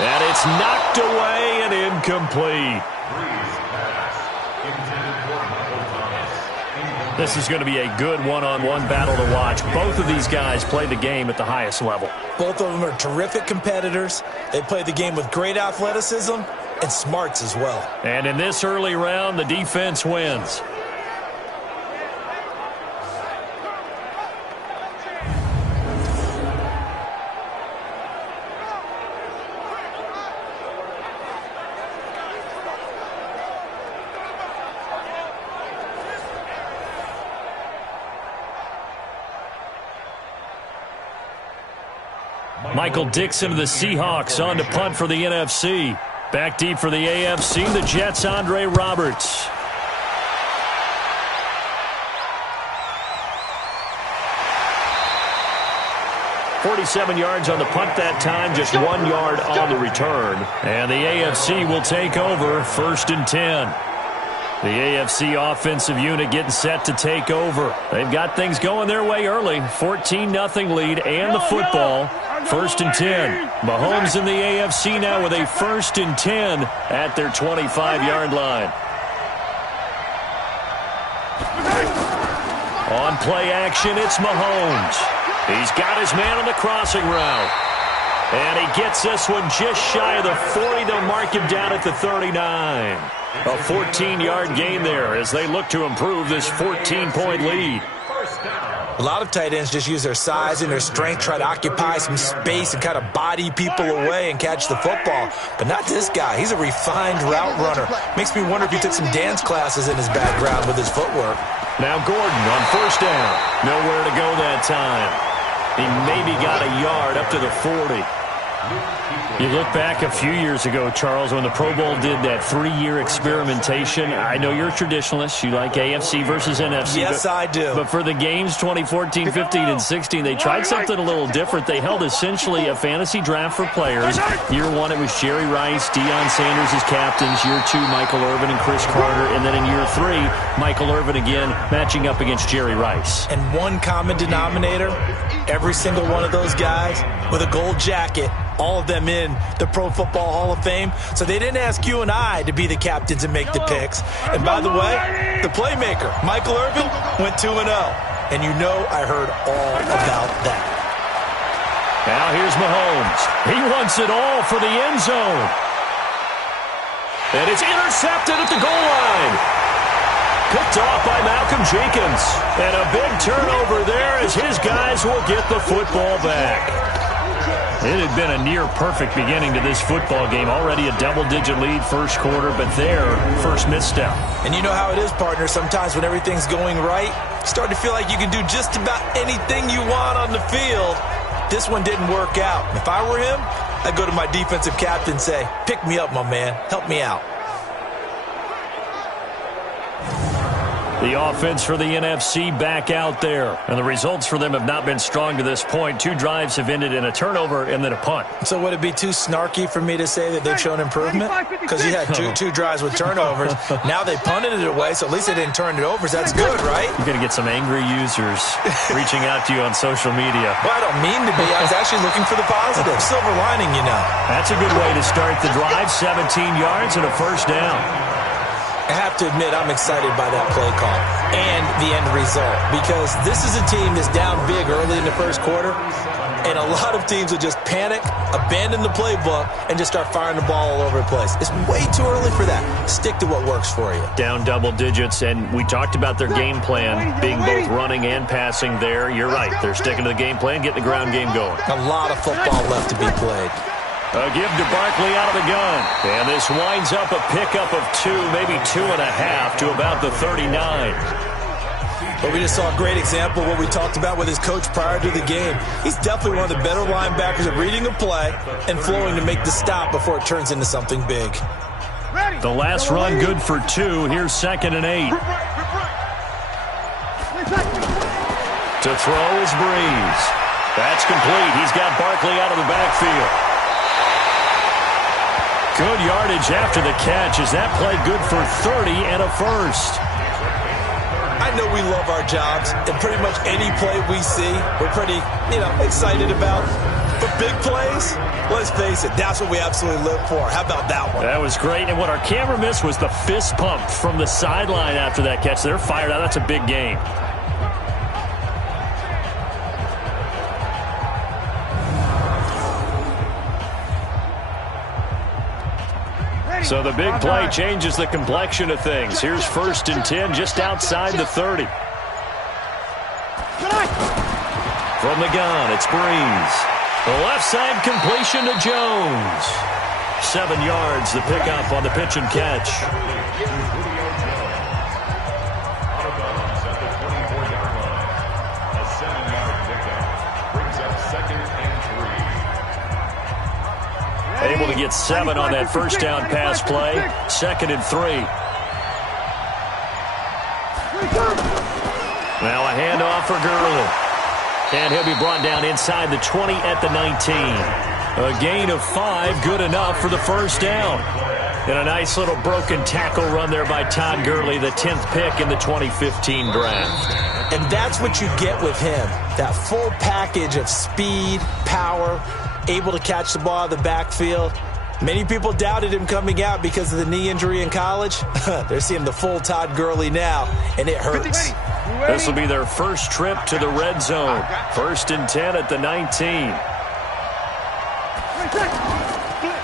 And it's knocked away and incomplete. This is going to be a good one-on-one battle to watch. Both of these guys play the game at the highest level. Both of them are terrific competitors. They play the game with great athleticism and smarts as well. And in this early round, the defense wins. Michael Dixon of the Seahawks on to punt for the NFC. Back deep for the AFC, the Jets' Andre Roberts. "47 yards on the punt that time, just 1 yard on the return. And the AFC will take over, 1st and 10. The AFC offensive unit getting set to take over. They've got things going their way early. 14-0 lead and the football. 1st and 10. Mahomes in the AFC now with a 1st and 10 at their 25-yard line. On play action, it's Mahomes. He's got his man on the crossing route. And he gets this one just shy of the 40. They'll mark him down at the 39. A 14-yard gain there as they look to improve this 14-point lead. A lot of tight ends just use their size and their strength, try to occupy some space and kind of body people away and catch the football. But not this guy. He's a refined route runner. Makes me wonder if he took some dance classes in his background with his footwork. Now Gordon on 1st down. Nowhere to go that time. He maybe got a yard up to the 40. You look back a few years ago, Charles, when the Pro Bowl did that 3-year experimentation. I know you're a traditionalist. You like AFC versus NFC. Yes, I do. But for the games 2014, 15, and 16, they tried something a little different. They held essentially a fantasy draft for players. Year 1, it was Jerry Rice, Deion Sanders as captains. Year 2, Michael Irvin and Chris Carter. And then in year 3, Michael Irvin again matching up against Jerry Rice. And one common denominator, every single one of those guys with a gold jacket, all of them in the Pro Football Hall of Fame. So they didn't ask you and I to be the captains and make the picks. And by the way, the playmaker, Michael Irvin, went 2-0. And you know I heard all about that. Now here's Mahomes. He wants it all for the end zone. And it's intercepted at the goal line. Picked off by Malcolm Jenkins. And a big turnover there as his guys will get the football back. It had been a near-perfect beginning to this football game. Already a double-digit lead first quarter, but their first misstep. And you know how it is, partner. Sometimes when everything's going right, you start to feel like you can do just about anything you want on the field. This one didn't work out. If I were him, I'd go to my defensive captain and say, pick me up, my man. Help me out. The offense for the NFC back out there. And the results for them have not been strong to this point. 2 drives have ended in a turnover and then a punt. So would it be too snarky for me to say that they've shown improvement? Because you had two drives with turnovers. Now they punted it away, so at least they didn't turn it over. So that's good, right? You're going to get some angry users reaching out to you on social media. Well, I don't mean to be. I was actually looking for the positive. Silver lining, you know. That's a good way to start the drive. 17 yards and a 1st down. I have to admit I'm excited by that play call and the end result because this is a team that's down big early in the first quarter, and a lot of teams will just panic, abandon the playbook, and just start firing the ball all over the place. It's way too early for that. Stick to what works for you. Down double digits, and we talked about their game plan being both running and passing there. You're right. They're sticking to the game plan, getting the ground game going. A lot of football left to be played. A give to Barkley out of the gun. And this winds up a pickup of 2, maybe 2.5 to about the 39. But we just saw a great example of what we talked about with his coach prior to the game. He's definitely one of the better linebackers at reading a play and flowing to make the stop before it turns into something big. The last run good for 2. Here's 2nd and 8. To throw is Breeze. That's complete. He's got Barkley out of the backfield. Good yardage after the catch. Is that play good for 30 and a 1st? I know we love our jobs, and pretty much any play we see, we're pretty, excited about. But big plays, let's face it, that's what we absolutely live for. How about that one? That was great, and what our camera missed was the fist pump from the sideline after that catch. They're fired out. That's a big game. So the big play changes the complexion of things. Here's 1st and 10 just outside the 30. From the gun, it's Breeze. The left side completion to Jones. 7 yards, the pickup on the pitch and catch. Able to get 7 on that first down pass play. 2nd and 3. Now a handoff for Gurley. And he'll be brought down inside the 20 at the 19. A gain of 5, good enough for the first down. And a nice little broken tackle run there by Todd Gurley, the 10th pick in the 2015 draft. And that's what you get with him. That full package of speed, power, able to catch the ball out of the backfield. Many people doubted him coming out because of the knee injury in college. They're seeing the full Todd Gurley now, and it hurts. This will be their first trip to the red zone. 1st and 10 at the 19.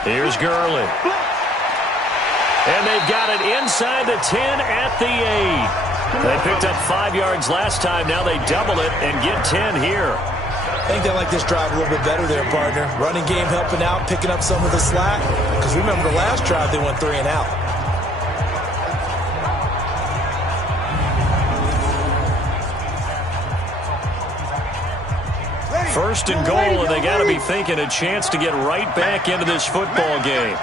Here's Gurley. And they've got it inside the 10 at the 8. They picked up 5 yards last time. Now they double it and get 10 here. I think they like this drive a little bit better there, partner. Running game helping out, picking up some of the slack. Because remember the last drive, they went 3 and out. First and goal, and they got to be thinking a chance to get right back into this football game.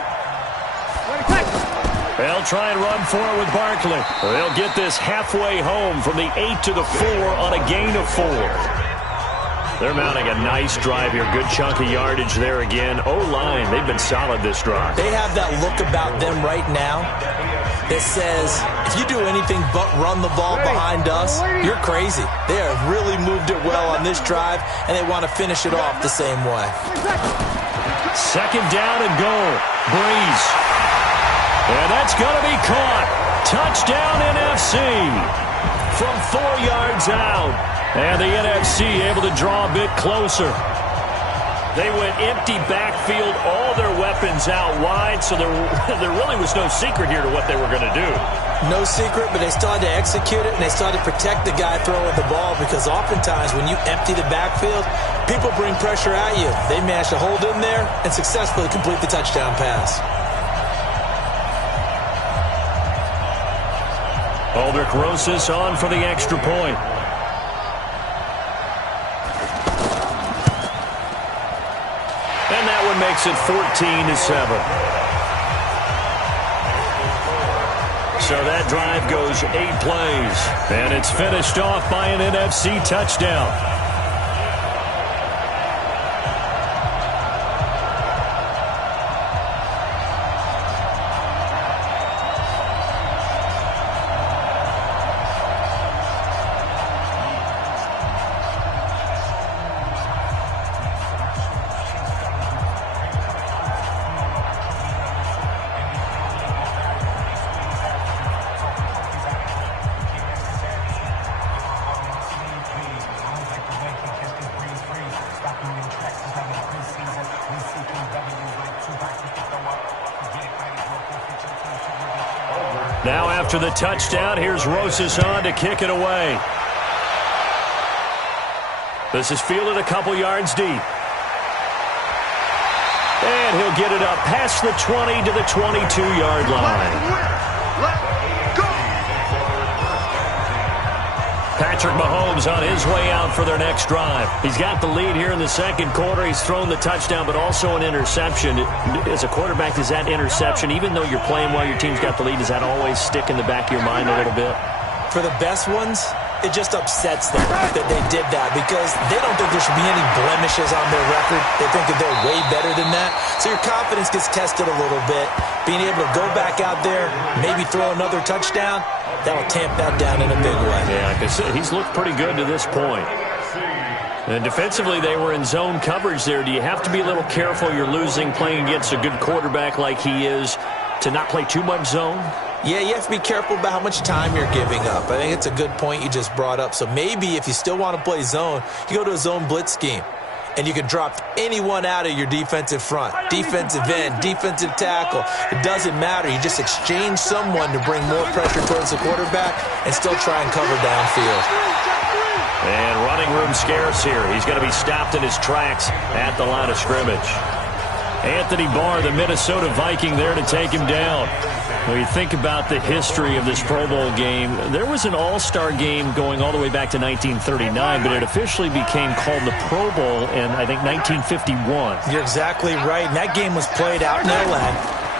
They'll try and run for it with Barkley. They'll get this halfway home from the 8 to the 4 on a gain of 4. They're mounting a nice drive here. Good chunk of yardage there again. O-line, they've been solid this drive. They have that look about them right now that says, if you do anything but run the ball behind us, you're crazy. They have really moved it well on this drive, and they want to finish it off the same way. 2nd down and goal. Breeze. And that's going to be caught. Touchdown NFC from 4 yards out. And the NFC able to draw a bit closer. They went empty backfield, all their weapons out wide, so there really was no secret here to what they were going to do. No secret, but they still had to execute it, and they still had to protect the guy throwing the ball, because oftentimes when you empty the backfield, people bring pressure at you. They managed to hold in there and successfully complete the touchdown pass. Aldrich Rosas on for the extra point. And that one makes it 14-7. So that drive goes 8 plays. And it's finished off by an NFC touchdown. Now after the touchdown, here's Rosas on to kick it away. This is fielded a couple yards deep. And he'll get it up past the 20 to the 22-yard line. Patrick Mahomes on his way out for their next drive. He's got the lead here in the second quarter. He's thrown the touchdown, but also an interception. As a quarterback, does that interception, even though you're playing while your team's got the lead, does that always stick in the back of your mind a little bit? For the best ones, it just upsets them that they did that, because they don't think there should be any blemishes on their record. They think that they're way better than that. So your confidence gets tested a little bit. Being able to go back out there, maybe throw another touchdown, that will tamp that down in a big way. Yeah, because he's looked pretty good to this point. And defensively, they were in zone coverage there. Do you have to be a little careful? You're losing, playing against a good quarterback like he is, to not play too much zone? Yeah, you have to be careful about how much time you're giving up. I think it's a good point you just brought up. So maybe if you still want to play zone, you go to a zone blitz scheme. And you can drop anyone out of your defensive front, defensive end, defensive tackle. It doesn't matter. You just exchange someone to bring more pressure towards the quarterback and still try and cover downfield. And running room scarce here. He's going to be stopped in his tracks at the line of scrimmage. Anthony Barr, the Minnesota Viking, there to take him down. When you think about the history of this Pro Bowl game, there was an all-star game going all the way back to 1939, but it officially became called the Pro Bowl in, I think, 1951. You're exactly right. And that game was played out in L.A.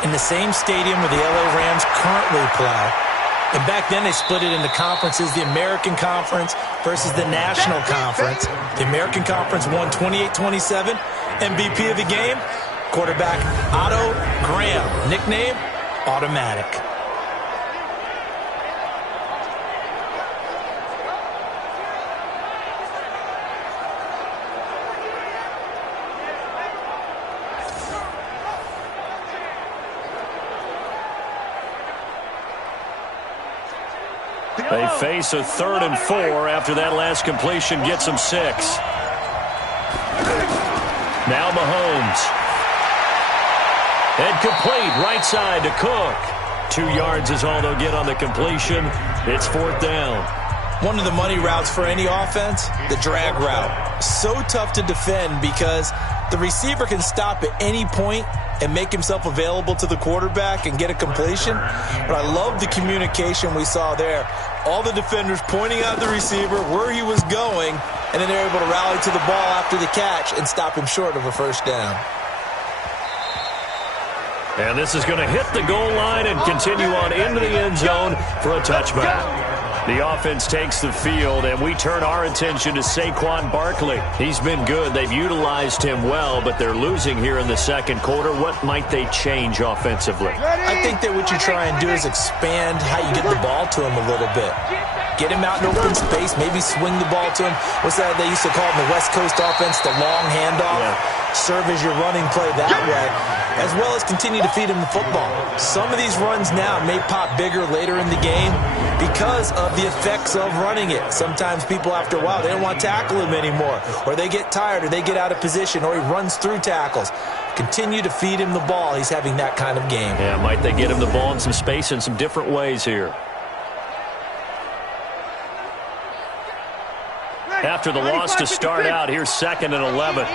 in the same stadium where the L.A. Rams currently play. And back then they split it into conferences, the American Conference versus the National Conference. The American Conference won 28-27. MVP of the game, quarterback Otto Graham, nickname Automatic. They face a 3rd and 4 after that last completion gets them 6. Now Mahomes. And complete right side to Cook. 2 yards is all they'll get on the completion. It's 4th down. One of the money routes for any offense, the drag route. So tough to defend because the receiver can stop at any point and make himself available to the quarterback and get a completion. But I love the communication we saw there. All the defenders pointing out the receiver, where he was going, and then they're able to rally to the ball after the catch and stop him short of a 1st down. And this is going to hit the goal line and continue on into the end zone for a touchback. The offense takes the field, and we turn our attention to Saquon Barkley. He's been good. They've utilized him well, but they're losing here in the 2nd quarter. What might they change offensively? I think that what you try and do is expand how you get the ball to him a little bit. Get him out in open space, maybe swing the ball to him. What's that they used to call in the West Coast offense, the long handoff? Yeah. Serve as your running play that way, as well as continue to feed him the football. Some of these runs now may pop bigger later in the game because of the effects of running it. Sometimes people, after a while, they don't want to tackle him anymore, or they get tired, or they get out of position, or he runs through tackles. Continue to feed him the ball. He's having that kind of game. Yeah, might they get him the ball in some space in some different ways here. After the loss to start out, here's 2nd and 11.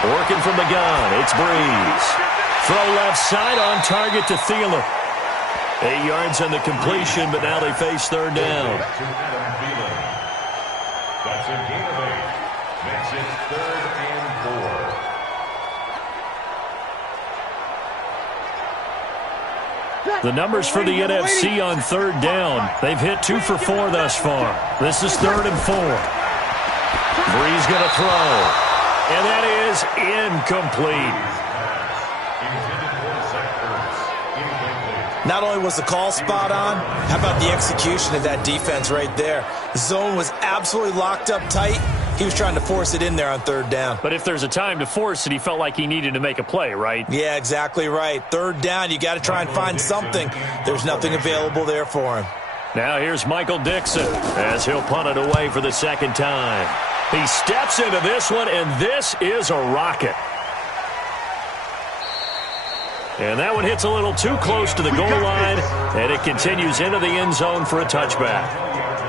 Working from the gun, it's Breeze. Throw left side on target to Thielen. 8 yards on the completion, but now they face 3rd down. That's a gain of 8. Makes it 3rd and 4. The numbers for the NFC on 3rd down. They've hit 2 for 4 thus far. This is 3rd and 4. Breeze going to throw. And that is incomplete. Not only was the call spot on, how about the execution of that defense right there? The zone was absolutely locked up tight. He was trying to force it in there on 3rd down. But if there's a time to force it, he felt like he needed to make a play, right? Yeah, exactly right. 3rd down, you got to try and find something. There's nothing available there for him. Now here's Michael Dixon as he'll punt it away for the 2nd time. He steps into this one, and this is a rocket. And that one hits a little too close to the goal line, and it continues into the end zone for a touchback.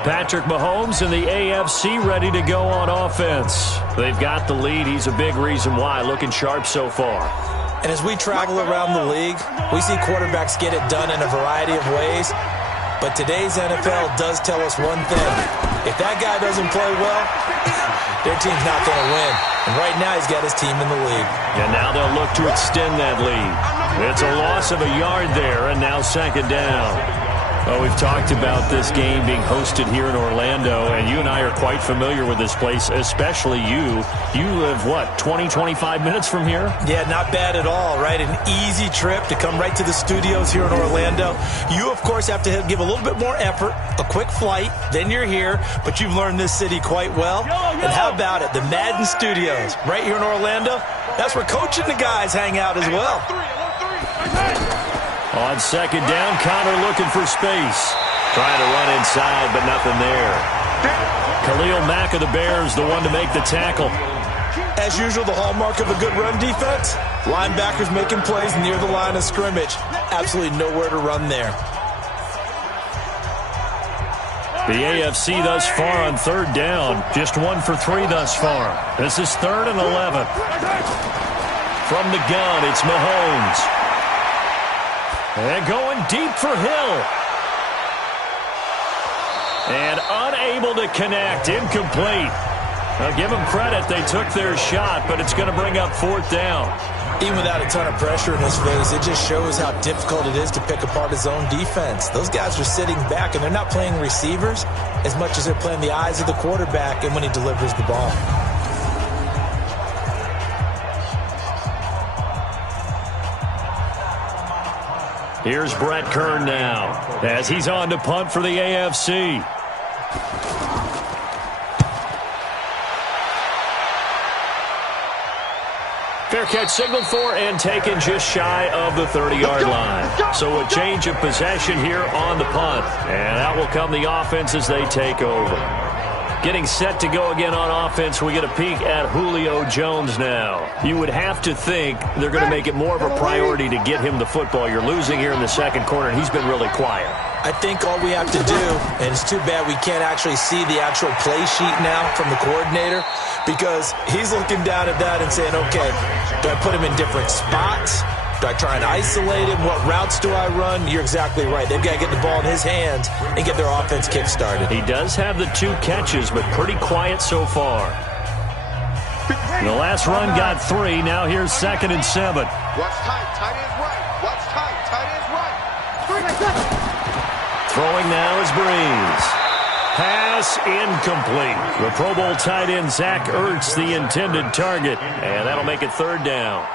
Patrick Mahomes and the AFC ready to go on offense. They've got the lead. He's a big reason why, looking sharp so far. And as we travel around the league, we see quarterbacks get it done in a variety of ways. But today's NFL does tell us one thing. If that guy doesn't play well, their team's not going to win. And right now he's got his team in the lead. And now they'll look to extend that lead. It's a loss of a yard there, and now 2nd down. Well, we've talked about this game being hosted here in Orlando, and you and I are quite familiar with this place, especially you. You live, what, 20, 25 minutes from here? Yeah, not bad at all, right? An easy trip to come right to the studios here in Orlando. You, of course, have to give a little bit more effort, a quick flight, then you're here, but you've learned this city quite well. And how about it? The Madden Studios right here in Orlando, that's where Coach and the guys hang out as well. On second down, Connor looking for space. Trying to run inside, but nothing there. Khalil Mack of the Bears, the one to make the tackle. As usual, the hallmark of a good run defense, linebackers making plays near the line of scrimmage. Absolutely nowhere to run there. The AFC thus far on third down, just 1 for 3 thus far. This is 3rd and 11. From the gun, it's Mahomes. And going deep for Hill. And unable to connect. Incomplete. Now give them credit. They took their shot, but it's going to bring up 4th down. Even without a ton of pressure in his face, it just shows how difficult it is to pick apart his own defense. Those guys are sitting back, and they're not playing receivers as much as they're playing the eyes of the quarterback and when he delivers the ball. Here's Brett Kern now as he's on to punt for the AFC. Fair catch signaled for and taken just shy of the 30-yard line. So a change of possession here on the punt. And out will come the offense as they take over. Getting set to go again on offense, we get a peek at Julio Jones now. You would have to think they're going to make it more of a priority to get him the football. You're losing here in the second quarter, and he's been really quiet. I think all we have to do, and it's too bad we can't actually see the actual play sheet now from the coordinator, because he's looking down at that and saying, okay, do I put him in different spots? Do I try and isolate him? What routes do I run? You're exactly right. They've got to get the ball in his hands and get their offense kick-started. He does have the 2 catches, but pretty quiet so far. The last run got 3. Now here's 2nd and 7. Watch tight. Tight ends right. Watch tight. Tight ends right. Throwing now is Breeze. Pass incomplete. The Pro Bowl tight end Zach Ertz, the intended target. And that'll make it 3rd down.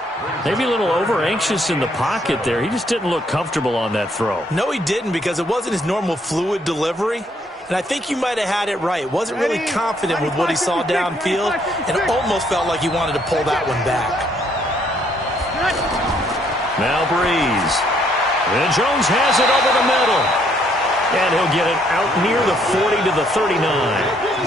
Maybe a little over-anxious in the pocket there. He just didn't look comfortable on that throw. No, he didn't, because it wasn't his normal fluid delivery. And I think you might have had it right. Wasn't really confident with what he saw downfield and almost felt like he wanted to pull that one back. Now Breeze. And Jones has it over the middle. And he'll get it out near the 40 to the 39.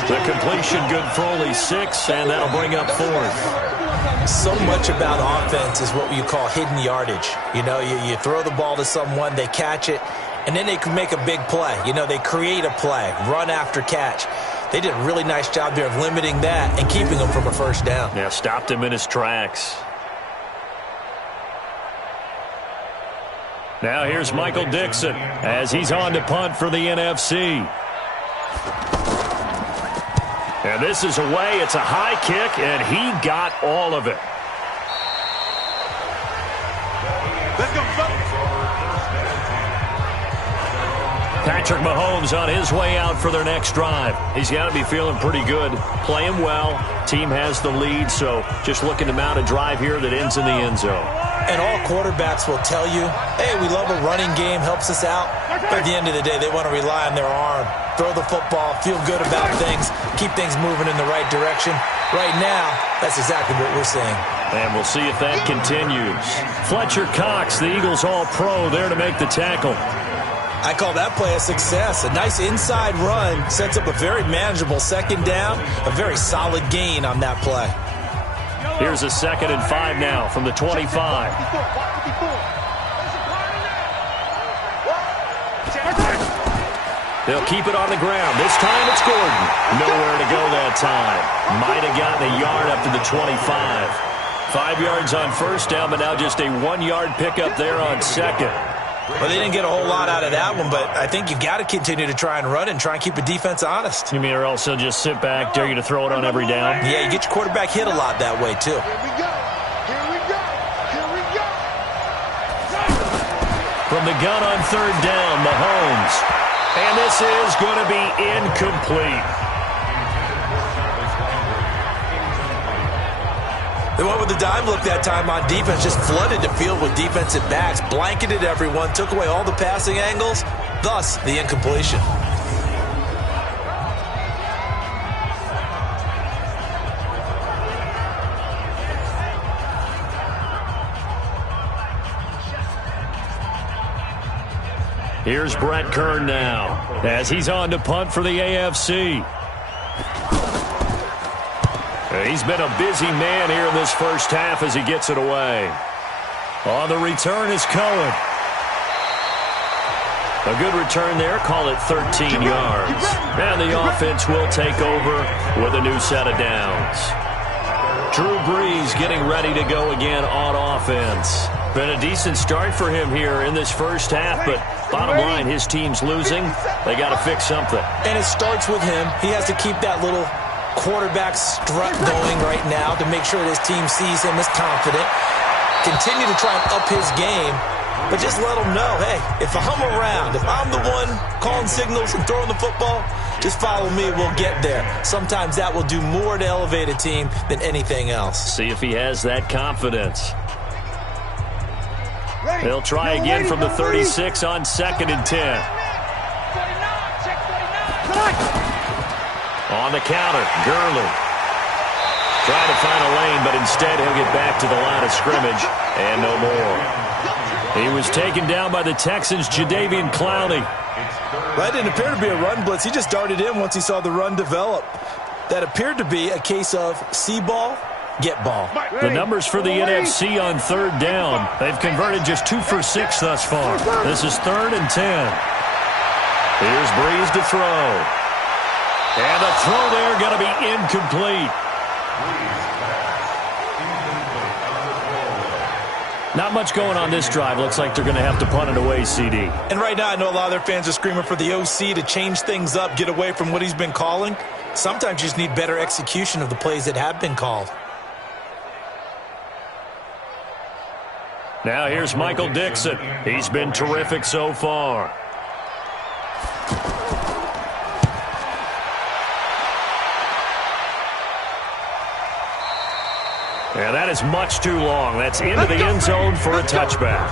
The completion good for only 6, and that'll bring up 4th. So much about offense is what you call hidden yardage. You know, you throw the ball to someone, they catch it, and then they can make a big play. You know, they create a play, run after catch. They did a really nice job there of limiting that and keeping him from a 1st down. Yeah, stopped him in his tracks. Now here's Michael Dixon as he's on to punt for the NFC. And this is away. It's a high kick, and he got all of it. Let's go, folks. Patrick Mahomes on his way out for their next drive. He's got to be feeling pretty good, playing well. Team has the lead, so just looking to mount a drive here that ends in the end zone. And all quarterbacks will tell you, hey, we love a running game, helps us out. But at the end of the day, they want to rely on their arm. Throw the football, feel good about things, keep things moving in the right direction. Right now, that's exactly what we're seeing. And we'll see if that continues. Fletcher Cox, the Eagles All-Pro, there to make the tackle. I call that play a success. A nice inside run sets up a very manageable 2nd down, a very solid gain on that play. Here's a 2nd and 5 now from the 25. They'll keep it on the ground. This time it's Gordon. Nowhere to go that time. Might have gotten a yard up to the 25. 5 yards on 1st down, but now just a 1-yard pickup there on 2nd. Well, they didn't get a whole lot out of that one, but I think you've got to continue to try and run and try and keep the defense honest. You mean or else they'll just sit back, dare you to throw it on every down? Yeah, you get your quarterback hit a lot that way, too. Here we go. Here we go. Here we go. From the gun on third down, Mahomes. And this is going to be incomplete. They went with the dime look that time on defense, just flooded the field with defensive backs, blanketed everyone, took away all the passing angles, thus the incompletion. Here's Brett Kern now as he's on to punt for the AFC. He's been a busy man here in this first half as he gets it away. On the return is Cohen. A good return there, call it 13 yards. And the offense will take over with a new set of downs. Drew Brees getting ready to go again on offense. Been a decent start for him here in this first half, but bottom line, his team's losing. They got to fix something. And it starts with him. He has to keep that little quarterback strut going right now to make sure that his team sees him as confident. Continue to try and up his game, but just let him know, hey, if I'm around, if I'm the one calling signals and throwing the football, just follow me, we'll get there. Sometimes that will do more to elevate a team than anything else. See if he has that confidence. He'll try again from the 36 on 2nd and 10. On the counter, Gurley. Trying to find a lane, but instead he'll get back to the line of scrimmage and no more. He was taken down by the Texans' Jadeveon Clowney. That didn't appear to be a run blitz. He just darted in once he saw the run develop. That appeared to be a case of see ball, get ball. The numbers for the NFC on third down. They've converted just 2 for 6 thus far. This is 3rd and 10. Here's Brees to throw. And the throw there going to be incomplete. Not much going on this drive. Looks like they're going to have to punt it away, CD. And right now I know a lot of their fans are screaming for the OC to change things up, get away from what he's been calling. Sometimes you just need better execution of the plays that have been called. Now here's Michael Dixon. He's been terrific so far. And that is much too long. That's into the end zone for a touchback.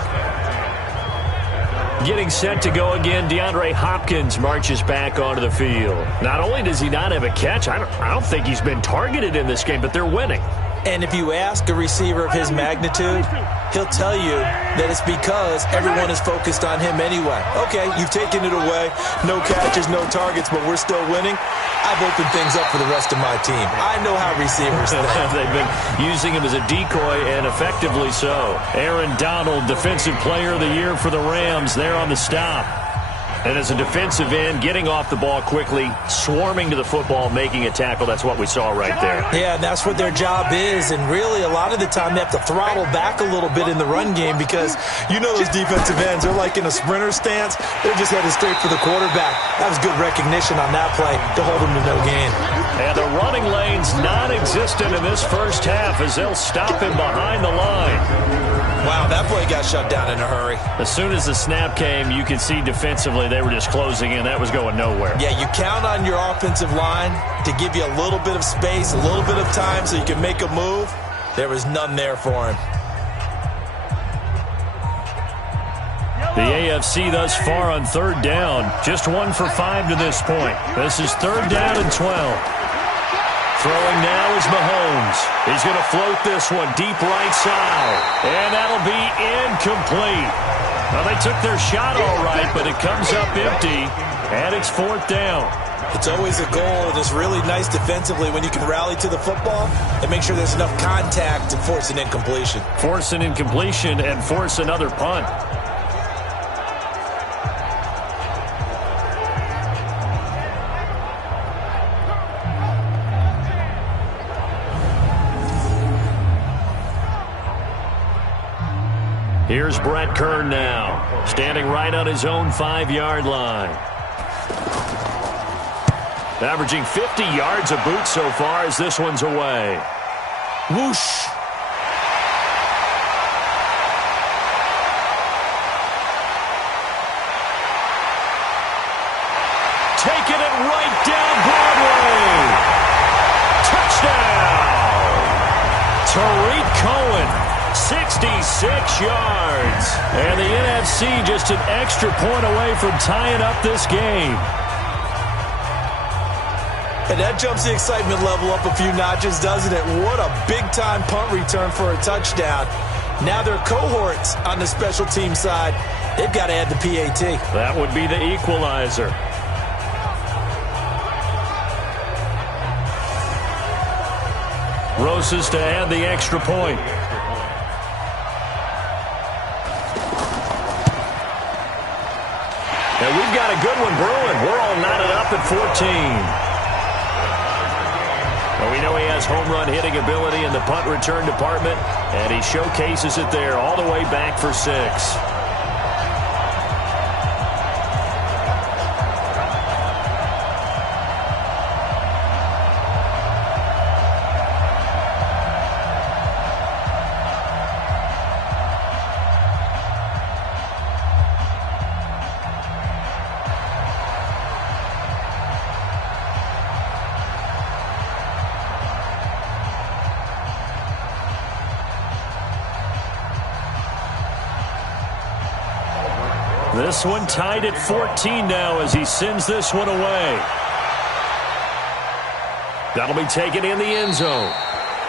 Getting set to go again, DeAndre Hopkins marches back onto the field. Not only does he not have a catch, I don't think he's been targeted in this game, but they're winning. And if you ask a receiver of his magnitude, he'll tell you that it's because everyone is focused on him anyway. Okay, you've taken it away. No catches, no targets, but we're still winning. I've opened things up for the rest of my team. I know how receivers think. They've been using him as a decoy, and effectively so. Aaron Donald, Defensive Player of the Year for the Rams, there on the stop. And as a defensive end, getting off the ball quickly, swarming to the football, making a tackle, that's what we saw right there. Yeah, that's what their job is, and really a lot of the time they have to throttle back a little bit in the run game because you know those defensive ends, they're like in a sprinter stance. They're just headed straight for the quarterback. That was good recognition on that play to hold him to no gain. And the running lane's non-existent in this first half as they'll stop him behind the line. Wow, that play got shut down in a hurry. As soon as the snap came, you could see defensively they were just closing in. That was going nowhere. Yeah, you count on your offensive line to give you a little bit of space, a little bit of time so you can make a move. There was none there for him. The AFC thus far on third down, just 1 for 5 to this point. This is 3rd down and 12. Throwing now is Mahomes. He's going to float this one deep right side. And that'll be incomplete. Well, they took their shot all right, but it comes up empty, and it's 4th down. It's always a goal, and it's really nice defensively when you can rally to the football and make sure there's enough contact to force an incompletion. Force an incompletion and force another punt. Here's Brett Kern now, standing right on his own 5-yard line. Averaging 50 yards a boot so far as this one's away. Whoosh. Cohen, 66 yards. And the NFC just an extra point away from tying up this game. And that jumps the excitement level up a few notches, doesn't it? What a big-time punt return for a touchdown. Now their cohorts on the special team side, they've got to add the PAT. That would be the equalizer. Rosas to add the extra point. And we've got a good one brewing. We're all knotted up at 14. Well, we know he has home run hitting ability in the punt return department, and he showcases it there all the way back for 6. This one tied at 14 now as he sends this one away. That'll be taken in the end zone.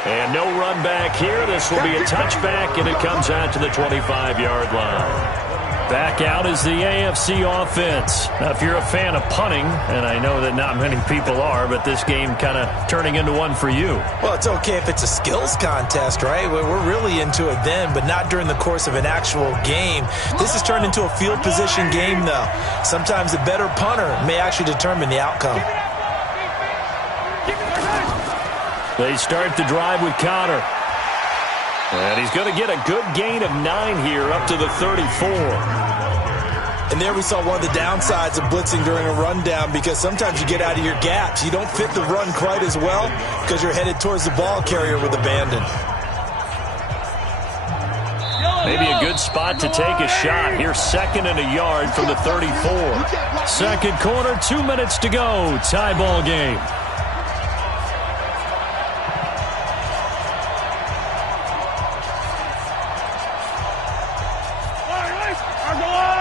And no run back here. This will be a touchback, and it comes out to the 25-yard line. Back out is the AFC offense. Now, if you're a fan of punting, and I know that not many people are, but this game kind of turning into one for you. Well, it's okay if it's a skills contest, right? We're really into it then, but not during the course of an actual game. This has turned into a field position game, though. Sometimes the better punter may actually determine the outcome. They start the drive with Connor. And he's going to get a good gain of 9 here up to the 34. And there we saw one of the downsides of blitzing during a rundown, because sometimes you get out of your gaps. You don't fit the run quite as well because you're headed towards the ball carrier with abandon. Maybe a good spot to take a shot. Here's 2nd and a yard from the 34. Second quarter, 2 minutes to go. Tie ball game.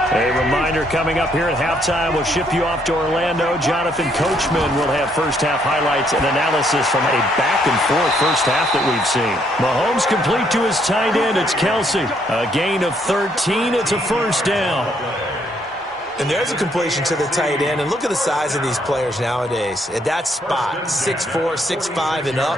A reminder coming up here at halftime. We'll ship you off to Orlando. Jonathan Coachman will have first-half highlights and analysis from a back-and-forth first half that we've seen. Mahomes complete to his tight end. It's Kelsey. A gain of 13. It's a first down. And there's a completion to the tight end. And look at the size of these players nowadays. At that spot, 6'4", 6'5", and up.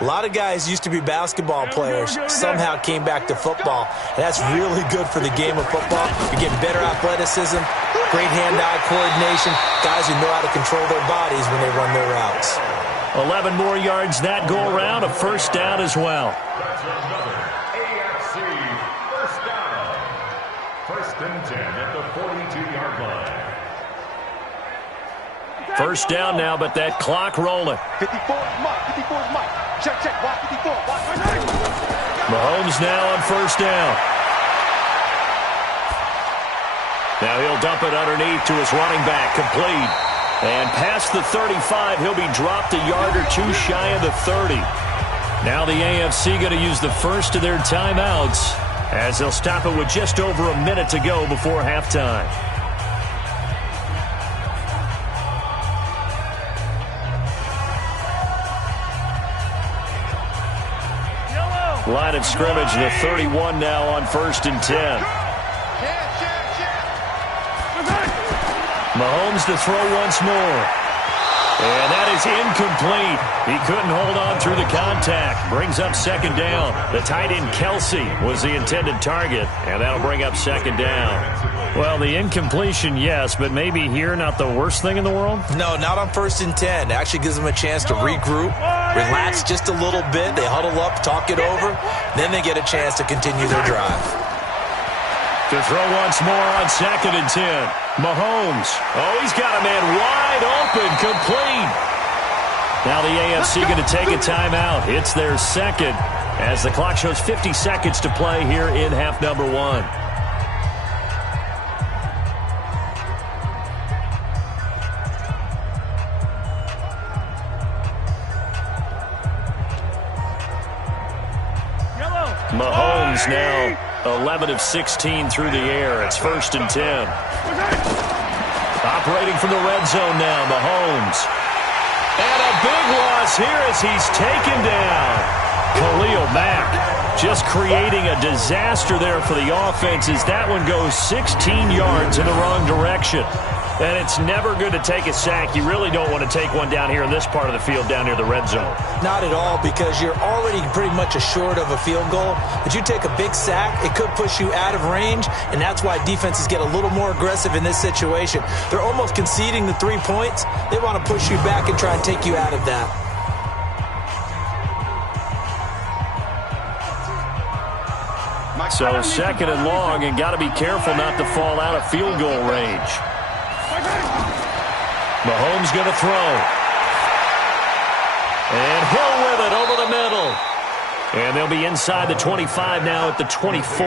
A lot of guys used to be basketball players, somehow came back to football. And that's really good for the game of football. You're getting better athleticism, great hand-eye coordination, guys who know how to control their bodies when they run their routes. 11 more yards that go around, a first down as well. That's another AFC first down. 1st and 10 at the 42-yard line. First down now, but that clock rolling. 54 is Mike. 54 is Mike. Check, check. Watch 54. Watch. Mahomes now on first down. Now he'll dump it underneath to his running back, complete. And past the 35, he'll be dropped a yard or two shy of the 30. Now the AFC going to use the first of their timeouts as they'll stop it with just over a minute to go before halftime. Line of scrimmage, the 31 now on 1st and 10. Mahomes to throw once more. And that is incomplete. He couldn't hold on through the contact. Brings up 2nd down. The tight end Kelsey was the intended target, and that'll bring up 2nd down. Well, the incompletion, yes, but maybe here not the worst thing in the world? No, not on 1st and 10. It actually gives them a chance to regroup, relax just a little bit. They huddle up, talk it over. Then they get a chance to continue their drive. To throw once more on 2nd and 10. Mahomes. Oh, he's got a man wide open, complete. Now the AFC going to take a timeout. It's their second as the clock shows 50 seconds to play here in half number 1. Mahomes now 11 of 16 through the air. It's 1st and 10. Operating from the red zone now, Mahomes. And a big loss here as he's taken down. Khalil Mack just creating a disaster there for the offense as that one goes 16 yards in the wrong direction. And it's never good to take a sack. You really don't want to take one down here in this part of the field down near the red zone. Not at all, because you're already pretty much assured of a field goal. But you take a big sack, it could push you out of range, and that's why defenses get a little more aggressive in this situation. They're almost conceding the 3 points. They want to push you back and try and take you out of that. So 2nd and long, and got to be careful not to fall out of field goal range. Mahomes going to throw. And Hill with it over the middle. And they'll be inside the 25 now at the 24.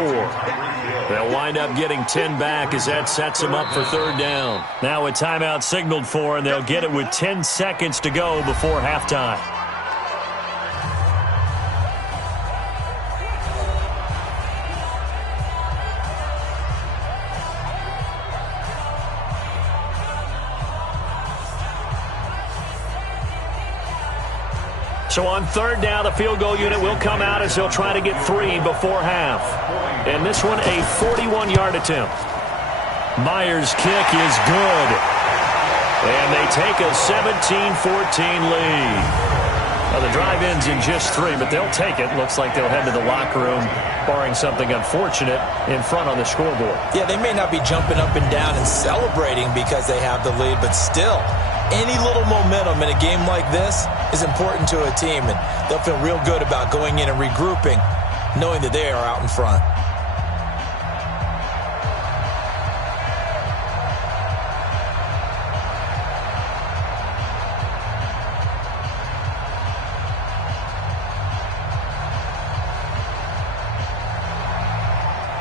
They'll wind up getting 10 back as that sets them up for 3rd down. Now a timeout signaled for, and they'll get it with 10 seconds to go before halftime. So on 3rd down, the field goal unit will come out as they'll try to get 3 before half. And this one, a 41-yard attempt. Myers' kick is good. And they take a 17-14 lead. Now the drive ends in just 3, but they'll take it. Looks like they'll head to the locker room, barring something unfortunate, in front on the scoreboard. Yeah, they may not be jumping up and down and celebrating because they have the lead, but still, any little momentum in a game like this is important to a team, and they'll feel real good about going in and regrouping, knowing that they are out in front.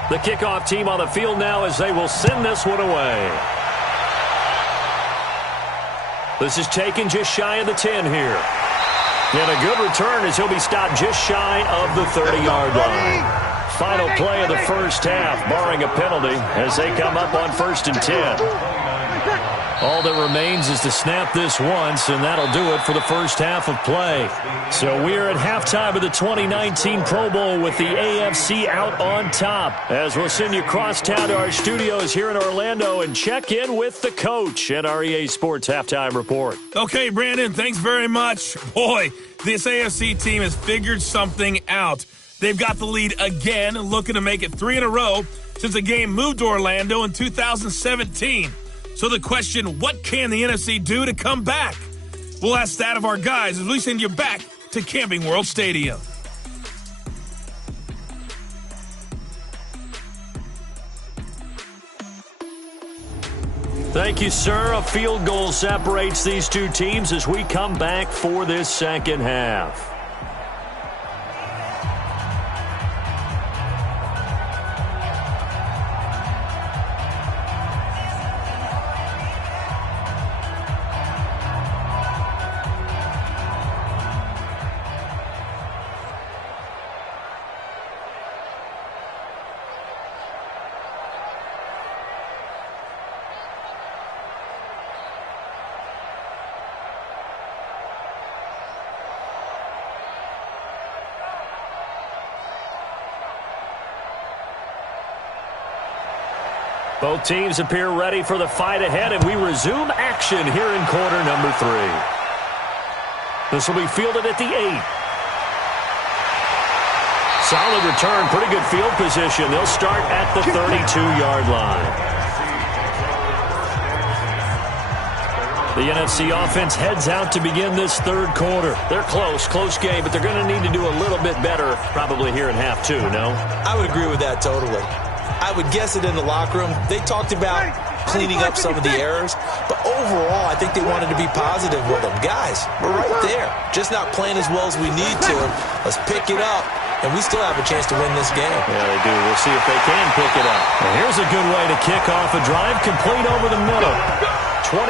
The kickoff team on the field now as they will send this one away. This is taken just shy of the 10 here. And a good return as he'll be stopped just shy of the 30-yard line. Final play of the first half, barring a penalty, as they come up on 1st and 10. All that remains is to snap this once, and that'll do it for the first half of play. So we're at halftime of the 2019 Pro Bowl with the AFC out on top, as we'll send you across town to our studios here in Orlando and check in with the coach at our EA Sports Halftime Report. Okay, Brandon, thanks very much. Boy, this AFC team has figured something out. They've got the lead again, looking to make it 3 in a row since the game moved to Orlando in 2017. So the question, what can the NFC do to come back? We'll ask that of our guys as we send you back to Camping World Stadium. Thank you, sir. A field goal separates these two teams as we come back for this second half. Both teams appear ready for the fight ahead, and we resume action here in quarter number 3. This will be fielded at the 8. Solid return, pretty good field position. They'll start at the 32-yard line. The NFC offense heads out to begin this third quarter. They're close game, but they're going to need to do a little bit better probably here in half 2, no? I would agree with that totally. I would guess it in the locker room. They talked about cleaning up some of the errors, but overall, I think they wanted to be positive with them. Guys, we're right there. Just not playing as well as we need to. Let's pick it up, and we still have a chance to win this game. Yeah, they do. We'll see if they can pick it up. And here's a good way to kick off a drive, complete over the middle. 25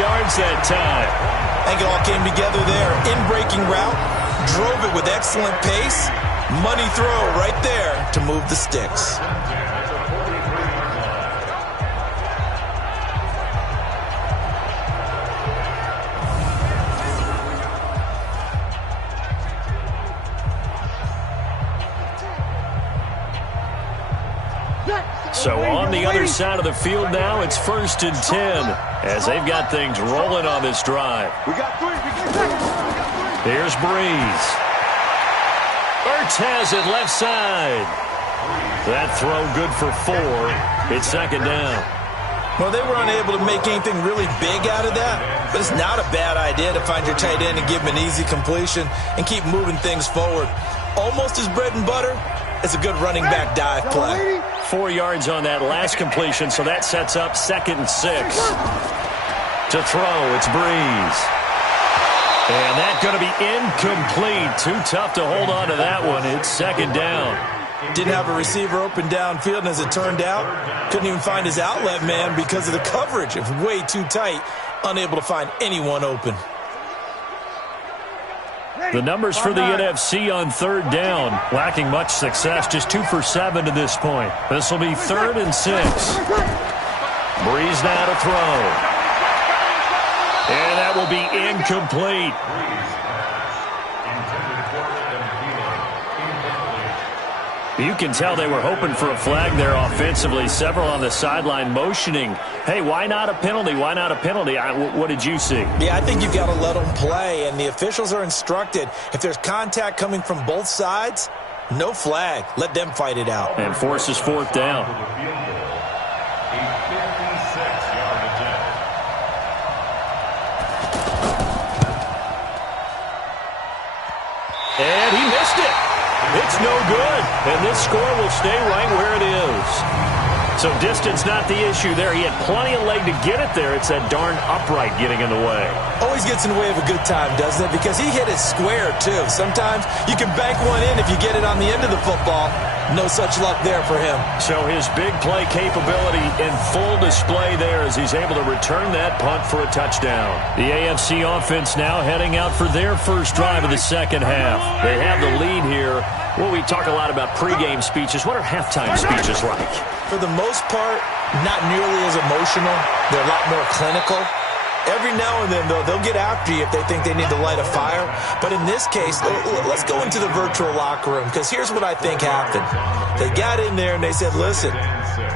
yards that time. I think it all came together there. In-breaking route, drove it with excellent pace. Money throw right there. to move the sticks. So on the other side of the field now, it's 1st and 10 as they've got things rolling on this drive. Here's Breeze. Ertz has it left side. That throw good for 4. It's 2nd down. Well, they were unable to make anything really big out of that, but it's not a bad idea to find your tight end and give him an easy completion and keep moving things forward. Almost his bread and butter. It's a good running back dive play. 4 yards on that last completion, so that sets up 2nd and 6. To throw, it's Breeze. And that's going to be incomplete. Too tough to hold on to that one. It's 2nd down. Didn't have a receiver open downfield, and as it turned out, couldn't even find his outlet man because of the coverage. It was way too tight, unable to find anyone open. The numbers for the NFC on 3rd down, lacking much success, just 2 for 7 to this point. This will be 3rd and 6. Breeze now to throw. And that will be incomplete. You can tell they were hoping for a flag there offensively. Several on the sideline motioning, hey, why not a penalty? Why not a penalty? What did you see? Yeah, I think you've got to let them play, and the officials are instructed. If there's contact coming from both sides, no flag. Let them fight it out. And forces 4th down. And he missed it. It's no good, and this score will stay right where it is. So distance not the issue there. He had plenty of leg to get it there. It's that darn upright getting in the way. Always gets in the way of a good time, doesn't it? Because he hit it square, too. Sometimes you can bank one in if you get it on the end of the football. No such luck there for him. So his big play capability in full display there as he's able to return that punt for a touchdown. The AFC offense now heading out for their first drive of the second half. They have the lead here. Well, we talk a lot about pregame speeches. What are halftime speeches like? For the most part, not nearly as emotional. They're a lot more clinical. Every now and then, though, they'll get after you if they think they need to light a fire. But in this case, let's go into the virtual locker room, because here's what I think happened. They got in there and they said, listen,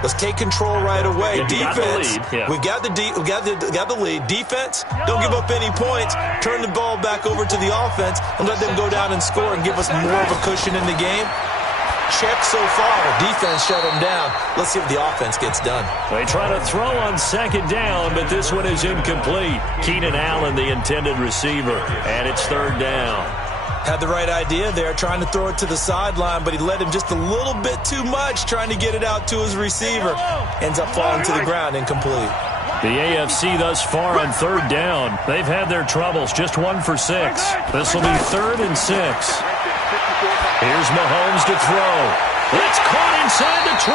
let's take control right away. Defense, we got the lead. Defense, don't give up any points. Turn the ball back over to the offense and let them go down and score and give us more of a cushion in the game. Check so far. Defense shut them down. Let's see if the offense gets done. They try to throw on 2nd down, but this one is incomplete. Keenan Allen, the intended receiver, and it's 3rd down. Had the right idea there, trying to throw it to the sideline, but he led him just a little bit too much, trying to get it out to his receiver. Ends up falling to the ground, incomplete. The AFC thus far on 3rd down. They've had their troubles, just 1 for 6. This will be 3rd and 6. Here's Mahomes to throw. It's caught inside the 20.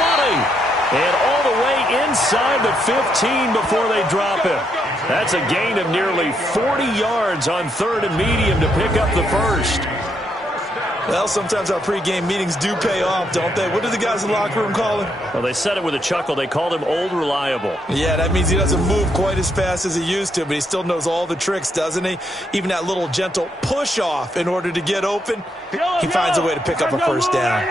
And all the way inside the 15 before they drop him. That's a gain of nearly 40 yards on 3rd and medium to pick up the first. Well, sometimes our pregame meetings do pay off, don't they? What do the guys in the locker room call him? Well, they said it with a chuckle. They called him Old Reliable. Yeah, that means he doesn't move quite as fast as he used to, but he still knows all the tricks, doesn't he? Even that little gentle push-off in order to get open, he finds a way to pick up a first down.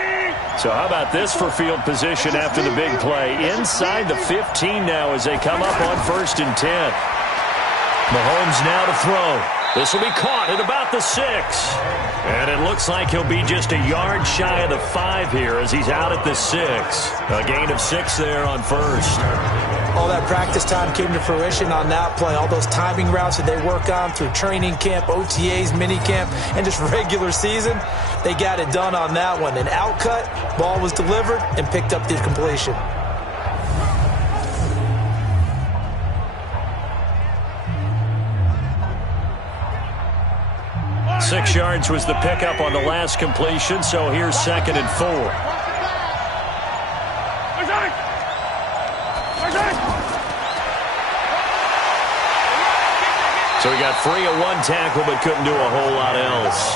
So how about this for field position after the big play? Inside the 15 now as they come up on 1st and 10. Mahomes now to throw. This will be caught at about the 6. And it looks like he'll be just a yard shy of the 5 here as he's out at the 6. A gain of 6 there on 1st. All that practice time came to fruition on that play. All those timing routes that they work on through training camp, OTAs, minicamp, and just regular season, they got it done on that one. An outcut, ball was delivered, and picked up the completion. Six yards was the pickup on the last completion, so here's 2nd and 4. So he got free of one tackle but couldn't do a whole lot else.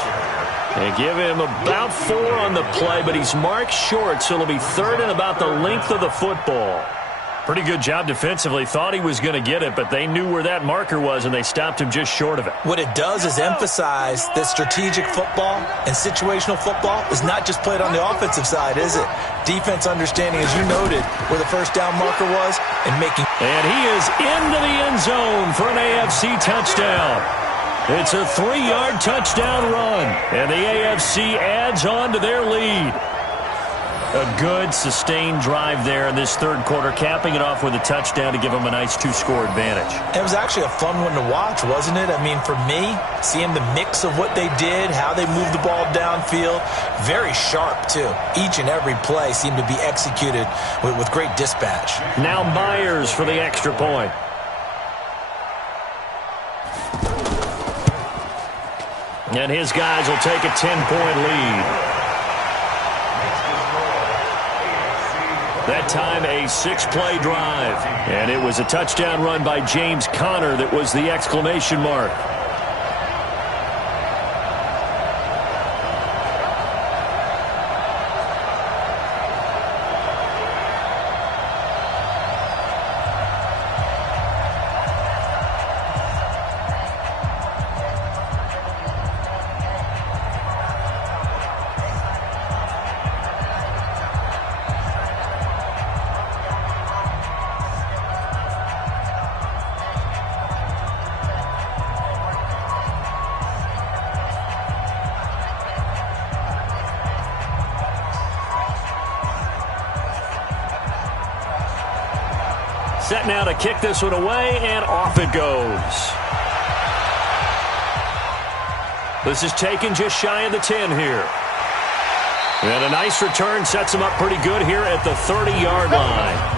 They give him about 4 on the play, but he's marked short, so it'll be 3rd and about the length of the football. Pretty good job defensively. Thought he was going to get it, but they knew where that marker was, and they stopped him just short of it. What it does is emphasize that strategic football and situational football is not just played on the offensive side, is it? Defense understanding, as you noted, where the first down marker was and making. And he is into the end zone for an AFC touchdown. It's a 3-yard touchdown run, and the AFC adds on to their lead. A good, sustained drive there in this third quarter, capping it off with a touchdown to give them a nice 2-score advantage. It was actually a fun one to watch, wasn't it? I mean, for me, seeing the mix of what they did, how they moved the ball downfield, very sharp, too. Each and every play seemed to be executed with great dispatch. Now Myers for the extra point. And his guys will take a 10-point lead. That time a 6-play drive. And it was a touchdown run by James Conner that was the exclamation mark. Set now to kick this one away, and off it goes. This is taken just shy of the 10 here. And a nice return sets him up pretty good here at the 30-yard line.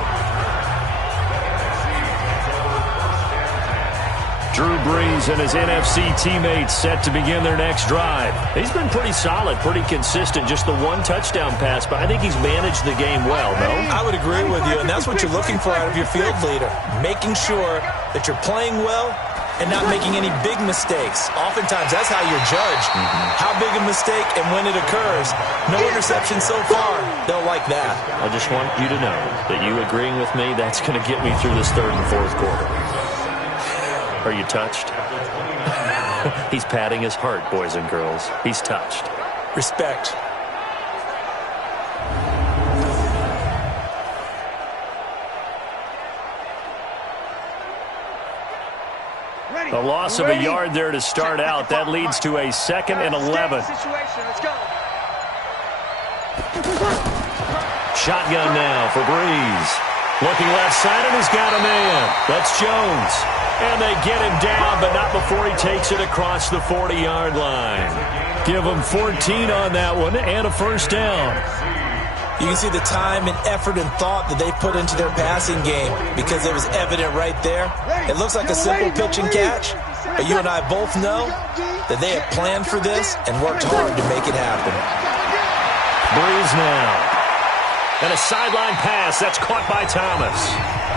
Drew Brees and his NFC teammates set to begin their next drive. He's been pretty solid, pretty consistent, just the one touchdown pass, but I think he's managed the game well, no? I would agree with you, and that's what you're looking for out of your field leader, making sure that you're playing well and not making any big mistakes. Oftentimes, that's how you're judged. How big a mistake and when it occurs. No interception so far. They'll like that. I just want you to know that you agreeing with me, that's going to get me through this third and fourth quarter. Are you touched? He's patting his heart, boys and girls. He's touched. Respect. A loss of a yard there to start out. That leads to a 2nd and 11. Shotgun now for Brees. Looking left side, and he's got a man. That's Jones. And they get him down, but not before he takes it across the 40-yard line. Give him 14 on that one and a first down. You can see the time and effort and thought that they put into their passing game because it was evident right there. It looks like a simple pitch and catch, but you and I both know that they have planned for this and worked hard to make it happen. Brees now. And a sideline pass. That's caught by Thomas.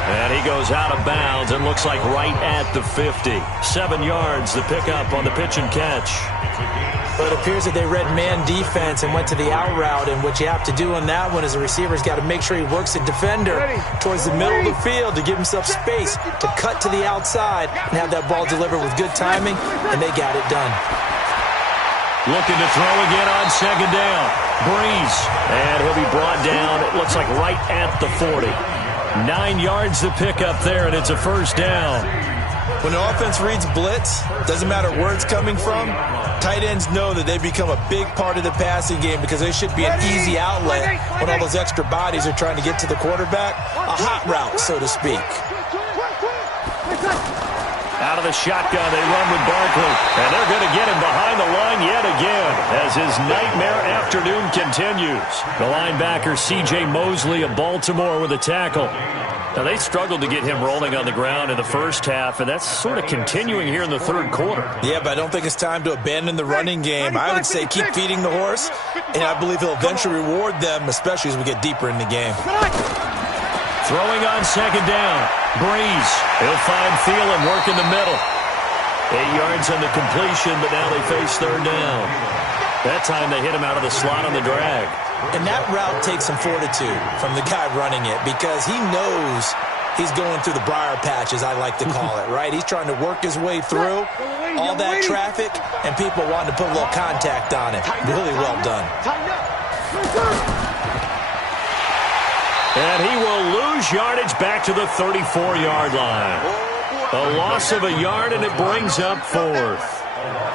And he goes out of bounds and looks like right at the 50. 7 yards, the pickup on the pitch and catch. But it appears that they read man defense and went to the out route, and what you have to do on that one is the receiver's got to make sure he works a defender towards the middle of the field to give himself space to cut to the outside and have that ball delivered with good timing, and they got it done. Looking to throw again on second down. Brees, and he'll be brought down, it looks like right at the 40. 9 yards to pick up there, and it's a first down. When the offense reads blitz, doesn't matter where it's coming from, tight ends know that they become a big part of the passing game because they should be an easy outlet when all those extra bodies are trying to get to the quarterback. A hot route, so to speak. Out of the shotgun, they run with Barkley, and they're going to get him behind the line yet again as his nightmare afternoon continues. The linebacker, C.J. Mosley of Baltimore with a tackle. Now, they struggled to get him rolling on the ground in the first half, and that's sort of continuing here in the third quarter. Yeah, but I don't think it's time to abandon the running game. I would say keep feeding the horse, and I believe he'll eventually reward them, especially as we get deeper in the game. Throwing on second down. Brees. He'll find Thielen, work in the middle. 8 yards on the completion, but now they face third down. That time they hit him out of the slot on the drag. And that route takes some fortitude from the guy running it because he knows he's going through the briar patch, as I like to call it, right? He's trying to work his way through all that traffic, and people wanting to put a little contact on it. Really well done. And he will lose yardage back to the 34-yard line. A loss of a yard, and it brings up fourth.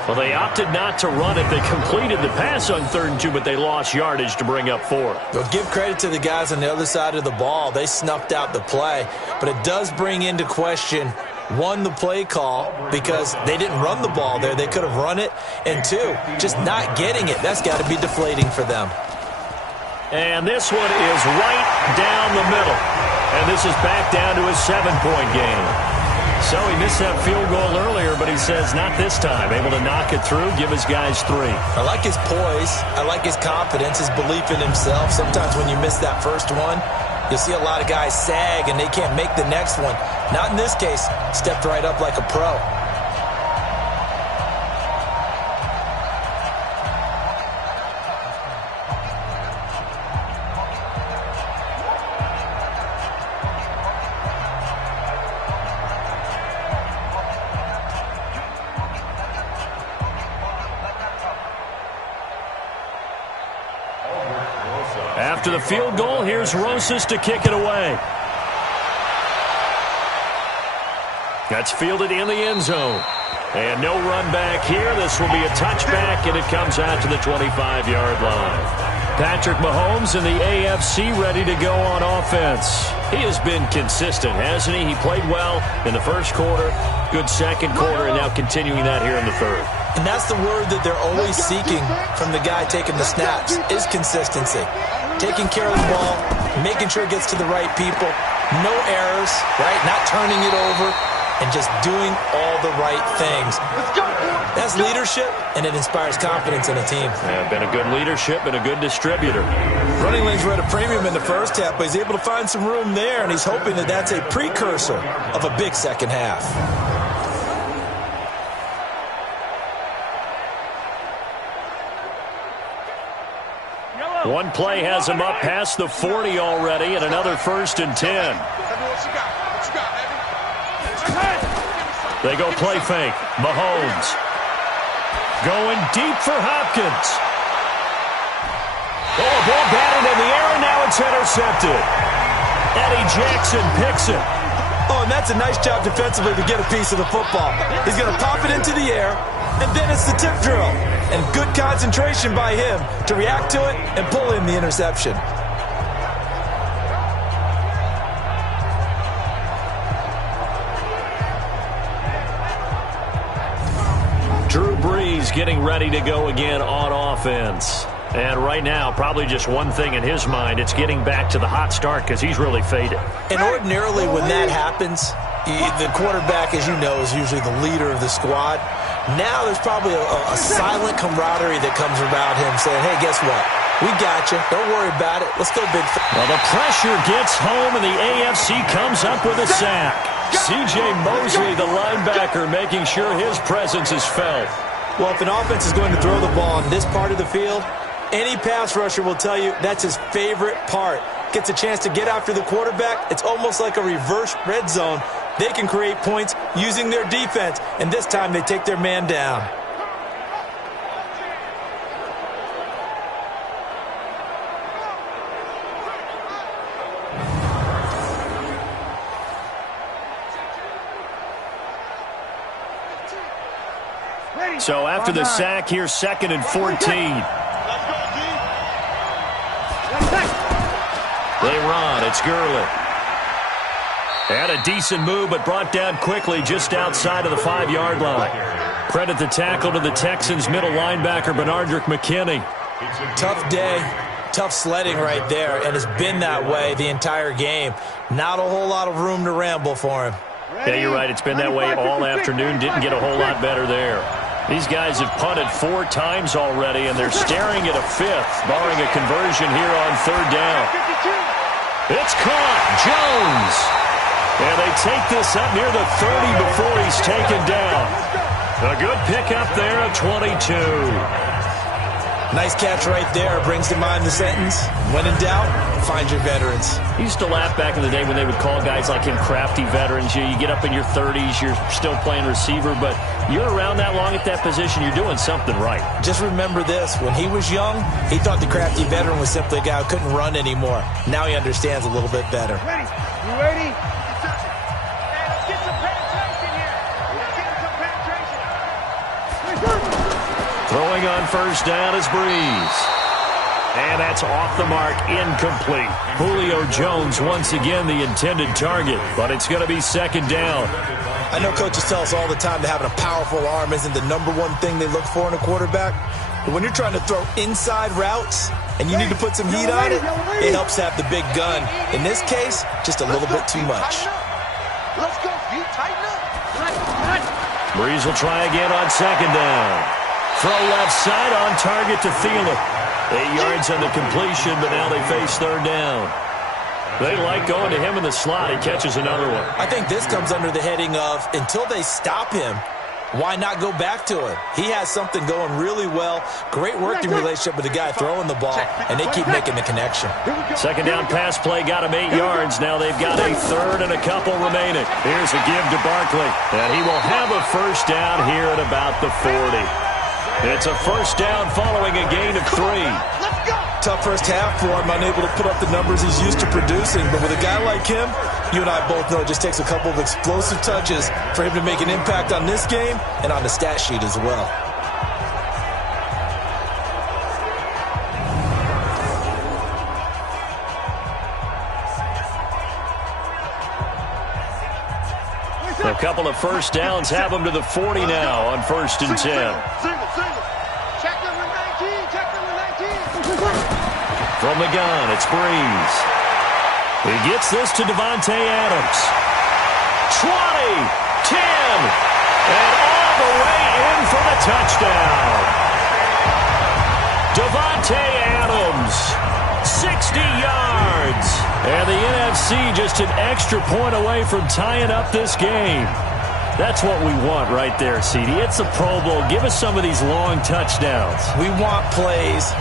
Well, they opted not to run it. They completed the pass on 3rd and 2, but they lost yardage to bring up fourth. Well, give credit to the guys on the other side of the ball. They snuffed out the play, but it does bring into question, one, the play call, because they didn't run the ball there. They could have run it, and two, just not getting it. That's got to be deflating for them. And this one is right down the middle. And this is back down to a 7-point game. So he missed that field goal earlier, but he says not this time. Able to knock it through, give his guys 3. I like his poise. I like his confidence, his belief in himself. Sometimes when you miss that first one, you'll see a lot of guys sag and they can't make the next one. Not in this case. Stepped right up like a pro. After the field goal, here's Rosas to kick it away. That's fielded in the end zone. And no run back here. This will be a touchback, and it comes out to the 25-yard line. Patrick Mahomes in the AFC ready to go on offense. He has been consistent, hasn't he? He played well in the first quarter, good second quarter, and now continuing that here in the third. And that's the word that they're always seeking from the guy taking the snaps, is consistency. Taking care of the ball, making sure it gets to the right people, no errors, right? Not turning it over, and just doing all the right things. That's leadership, and it inspires confidence in a team. Yeah, been a good leadership and a good distributor. Running lanes were at a premium in the first half, but he's able to find some room there, and he's hoping that that's a precursor of a big second half. One play has him up past the 40 already, and another 1st and 10. They go play fake. Mahomes going deep for Hopkins. Oh, a ball batted in the air, and now it's intercepted. Eddie Jackson picks it. Oh, and that's a nice job defensively to get a piece of the football. He's going to pop it into the air, and then it's the tip drill. And good concentration by him to react to it and pull in the interception. Drew Brees getting ready to go again on offense. And right now, probably just one thing in his mind, it's getting back to the hot start because he's really faded. And ordinarily when that happens, the quarterback, as you know, is usually the leader of the squad. Now there's probably a silent camaraderie that comes around him saying, hey, guess what? We got you. Don't worry about it. Let's go, big fella. Well, the pressure gets home, and the AFC comes up with a sack. C.J. Mosley, the linebacker, making sure his presence is felt. Well, if an offense is going to throw the ball in this part of the field, any pass rusher will tell you that's his favorite part. Gets a chance to get after the quarterback. It's almost like a reverse red zone. They can create points using their defense, and this time they take their man down. So after the sack, here's 2nd and 14. They run. It's Gurley. Had a decent move, but brought down quickly just outside of the 5-yard line. Credit the tackle to the Texans' middle linebacker, Benardrick McKinney. Tough day, tough sledding right there, and it's been that way the entire game. Not a whole lot of room to ramble for him. Yeah, you're right. It's been that way all afternoon. Didn't get a whole lot better there. These guys have punted 4 times already, and they're staring at a 5th, barring a conversion here on 3rd down. It's caught. Jones. And they take this up near the 30 before he's taken down. A good pickup there at 22. Nice catch right there. Brings to mind the sentence, when in doubt, find your veterans. He used to laugh back in the day when they would call guys like him crafty veterans. You get up in your 30s, you're still playing receiver, but you're around that long at that position, you're doing something right. Just remember this. When he was young, he thought the crafty veteran was simply a guy who couldn't run anymore. Now he understands a little bit better. Ready? You ready? Hey, let's get some penetration here. Let's get some penetration. Throwing on first down is Breeze. And that's off the mark, incomplete. Julio Jones once again the intended target, but it's going to be second down. I know coaches tell us all the time that having a powerful arm isn't the number one thing they look for in a quarterback. But when you're trying to throw inside routes and you need to put some heat on it, it helps to have the big gun. In this case, just a little bit too much. Let's go, feet tighten up. Breeze will try again on second down. Throw left side on target to Thielen. 8 yards on the completion, but now they face third down. They like going to him in the slot. He catches another one. I think this comes under the heading of, until they stop him, why not go back to it? He has something going really well. Great working relationship with the guy throwing the ball, and they keep making the connection. Second down pass play got him 8 yards. Now they've got a third and a couple remaining. Here's a give to Barkley, and he will have a first down here at about the 40. It's a first down following a gain of 3. Tough first half for him, unable to put up the numbers he's used to producing. But with a guy like him, you and I both know it just takes a couple of explosive touches for him to make an impact on this game and on the stat sheet as well. A couple of first downs have them to the 40 now on first and 10. Single. Check number 19. Check number 19. From the gun, it's Breeze. He gets this to Davante Adams. 20, 10, and all the way in for the touchdown. Davante Adams, 60 yards. And the NFC just an extra point away from tying up this game. That's what we want right there, CD. It's a Pro Bowl. Give us some of these long touchdowns. We want plays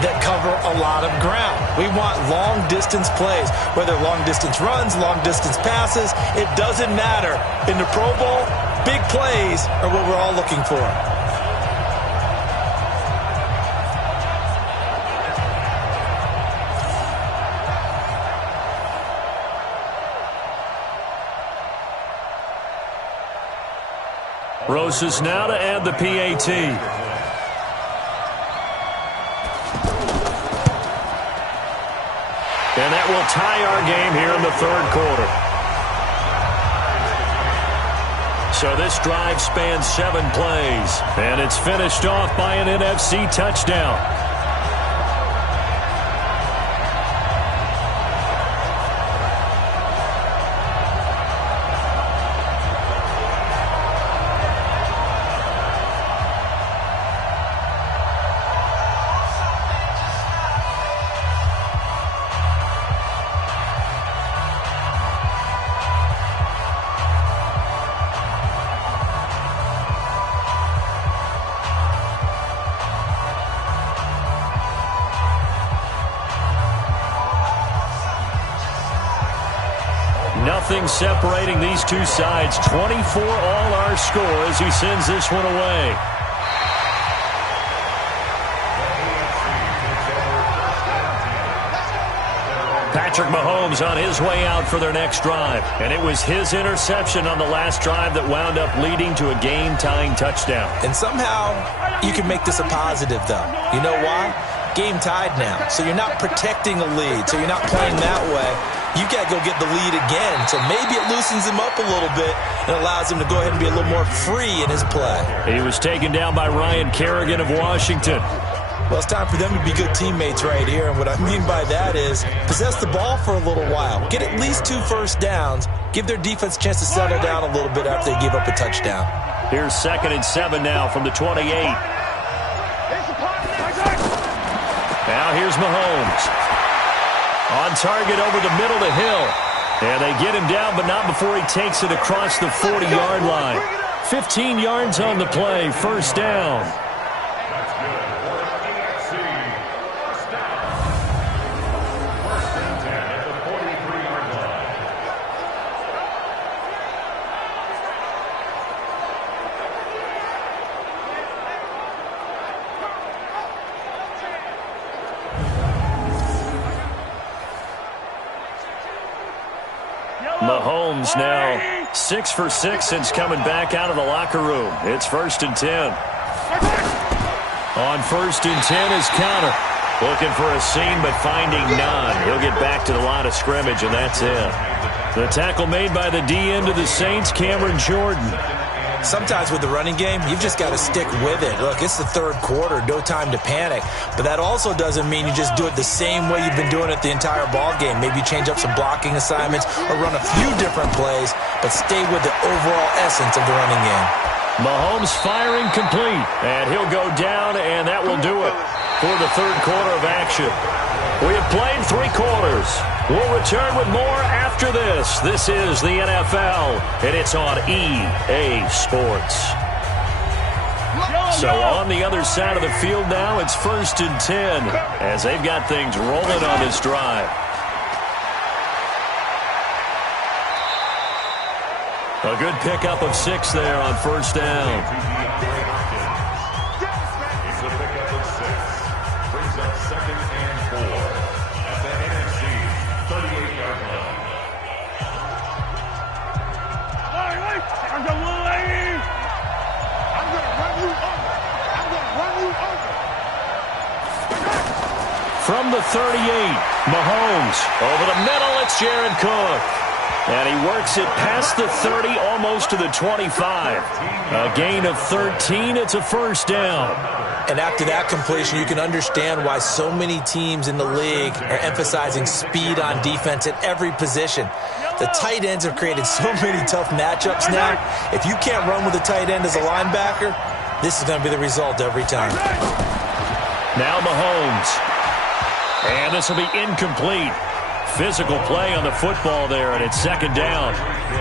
that cover a lot of ground. We want long-distance plays, whether long-distance runs, long-distance passes. It doesn't matter. In the Pro Bowl, big plays are what we're all looking for. Rosas now to add the PAT. And that will tie our game here in the third quarter. So this drive spans 7 plays, and it's finished off by an NFC touchdown. Nothing separating these two sides. 24 all our score as he sends this one away. Patrick Mahomes on his way out for their next drive. And it was his interception on the last drive that wound up leading to a game-tying touchdown. And somehow you can make this a positive, though. You know why? Game tied now. So you're not protecting a lead. So you're not playing that way. You got to go get the lead again. So maybe it loosens him up a little bit and allows him to go ahead and be a little more free in his play. He was taken down by Ryan Kerrigan of Washington. Well, it's time for them to be good teammates right here. And what I mean by that is possess the ball for a little while. Get at least 2 first downs. Give their defense a chance to settle down a little bit after they give up a touchdown. Here's 2nd and 7 now from the 28. Now here's Mahomes. On target over the middle to Hill. And they get him down, but not before he takes it across the 40-yard line. 15 yards on the play, first down. Mahomes now 6 for 6 since coming back out of the locker room. It's 1st and 10. On 1st and 10 is Counter. Looking for a seam, but finding none. He'll get back to the line of scrimmage, and that's it. The tackle made by the DN to the Saints, Cameron Jordan. Sometimes with the running game, you've just got to stick with it. Look, it's the third quarter, no time to panic. But that also doesn't mean you just do it the same way you've been doing it the entire ball game. Maybe change up some blocking assignments or run a few different plays, but stay with the overall essence of the running game. Mahomes firing complete, and he'll go down, and that will do it for the third quarter of action. We have played 3 quarters. We'll return with more after this. This is the NFL, and it's on EA Sports. So on the other side of the field now, it's 1st and 10 as they've got things rolling on this drive. A good pickup of 6 there on 1st down. It's a pickup of 6. Brings up 2nd and 4 at the NFC 38-yard line. I'm going to run you over. I'm going to run you over. From the 38, Mahomes. Over the middle, it's Jared Cook. And he works it past the 30, almost to the 25. A gain of 13. It's a 1st down. And after that completion, you can understand why so many teams in the league are emphasizing speed on defense at every position. The tight ends have created so many tough matchups now. If you can't run with a tight end as a linebacker, this is going to be the result every time. Now Mahomes. And this will be incomplete. Physical play on the football there, and it's 2nd down.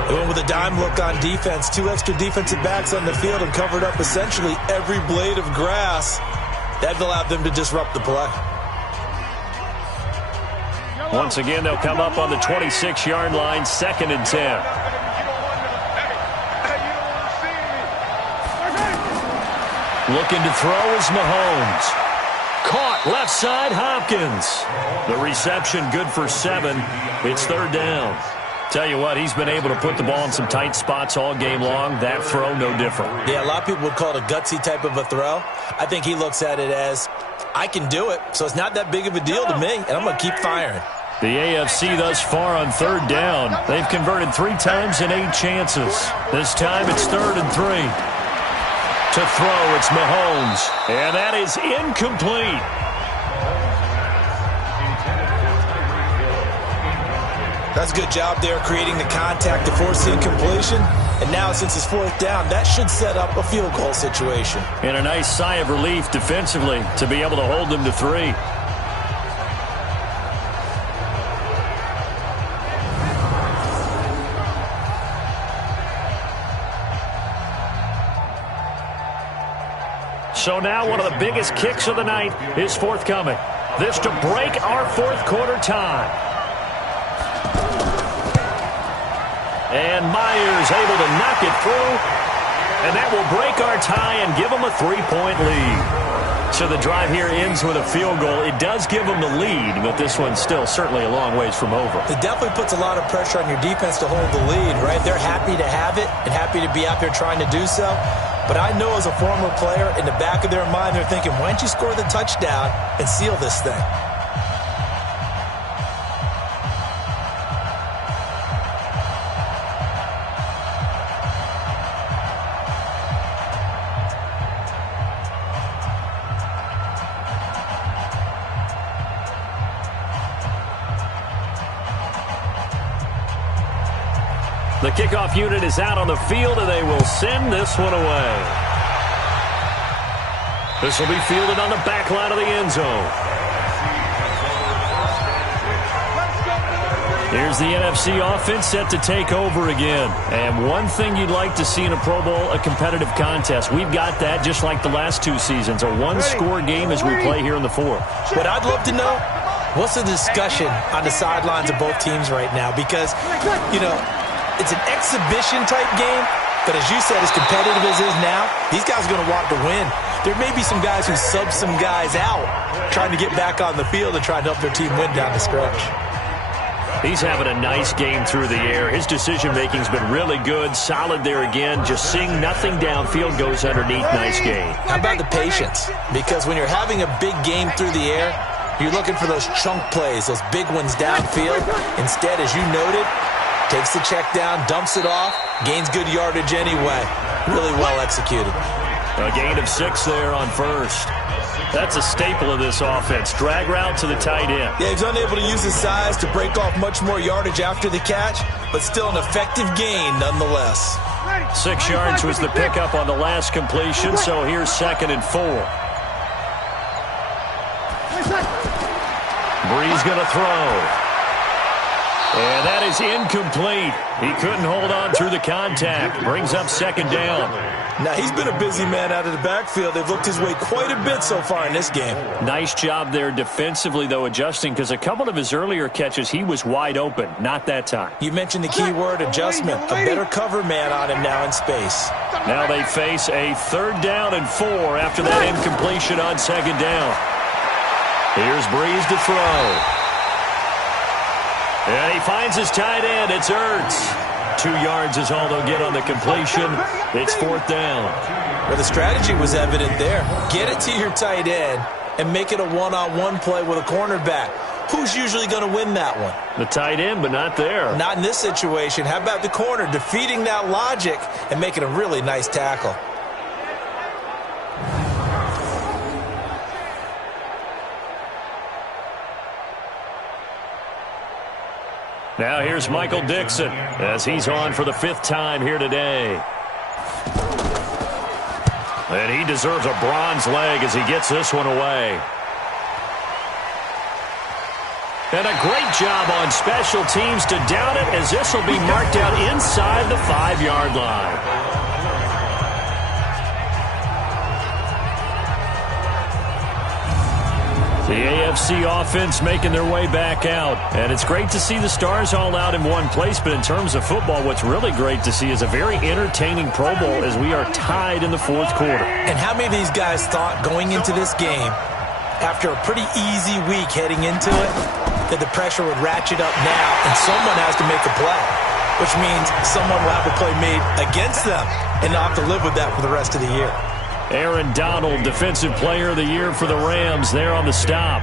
They went with a dime look on defense. 2 extra defensive backs on the field and covered up essentially every blade of grass. That allowed them to disrupt the play. Once again, they'll come up on the 26-yard line, 2nd and 10. Looking to throw is Mahomes. Caught left side, Hopkins. The reception good for 7. It's 3rd down. Tell you what, he's been able to put the ball in some tight spots all game long. That throw, no different. Yeah, a lot of people would call it a gutsy type of a throw. I think he looks at it as, I can do it, so it's not that big of a deal to me, and I'm going to keep firing. The AFC thus far on 3rd down. They've converted 3 times in 8 chances. This time it's 3rd and 3. To throw, it's Mahomes. And that is incomplete. That's a good job there creating the contact to force the incompletion. And now since it's 4th down, that should set up a field goal situation. And a nice sigh of relief defensively to be able to hold them to 3. So now one of the biggest kicks of the night is forthcoming. This to break our 4th quarter tie. And Myers able to knock it through. And that will break our tie and give them a 3-point lead. So the drive here ends with a field goal. It does give them the lead, but this one's still certainly a long ways from over. It definitely puts a lot of pressure on your defense to hold the lead, right? They're happy to have it and happy to be out there trying to do so. But I know as a former player, in the back of their mind, they're thinking, why don't you score the touchdown and seal this thing? The kickoff unit is out on the field, and they will send this one away. This will be fielded on the back line of the end zone. Here's the NFC offense set to take over again. And one thing you'd like to see in a Pro Bowl, a competitive contest. We've got that just like the last 2 seasons, a one-score game as we play here in the 4th. What I'd love to know, what's the discussion on the sidelines of both teams right now? Because, you know, it's an exhibition-type game, but as you said, as competitive as it is now, these guys are going to want to win. There may be some guys who sub some guys out, trying to get back on the field and trying to help their team win down the stretch. He's having a nice game through the air. His decision-making's been really good, solid there again. Just seeing nothing downfield, goes underneath. Nice game. How about the patience? Because when you're having a big game through the air, you're looking for those chunk plays, those big ones downfield. Instead, as you noted, takes the check down, dumps it off, gains good yardage anyway. Really well executed. A gain of 6 there on first. That's a staple of this offense. Drag route to the tight end. Yeah, he's unable to use his size to break off much more yardage after the catch, but still an effective gain nonetheless. 6 yards was the pickup on the last completion, so here's 2nd and 4. Brees going to throw. And that is incomplete. He couldn't hold on through the contact. Brings up 2nd down. Now, he's been a busy man out of the backfield. They've looked his way quite a bit so far in this game. Nice job there defensively, though, adjusting, because a couple of his earlier catches, he was wide open. Not that time. You mentioned the key word, adjustment. A better cover man on him now in space. Now they face a 3rd down and 4 after that incompletion on 2nd down. Here's Brees to throw. And he finds his tight end. It's Ertz. 2 yards is all they'll get on the completion. It's 4th down. Well, the strategy was evident there. Get it to your tight end and make it a one-on-one play with a cornerback. Who's usually going to win that one? The tight end, but not there. Not in this situation. How about the corner defeating that logic and making a really nice tackle? Now here's Michael Dixon as he's on for the 5th time here today. And he deserves a bronze leg as he gets this one away. And a great job on special teams to down it, as this will be marked out inside the 5-yard line. The AFC offense making their way back out. And it's great to see the stars all out in one place, but in terms of football, what's really great to see is a very entertaining Pro Bowl as we are tied in the 4th quarter. And how many of these guys thought going into this game, after a pretty easy week heading into it, that the pressure would ratchet up now and someone has to make a play, which means someone will have a play made against them and not have to live with that for the rest of the year. Aaron Donald, Defensive Player of the Year for the Rams, there on the stop.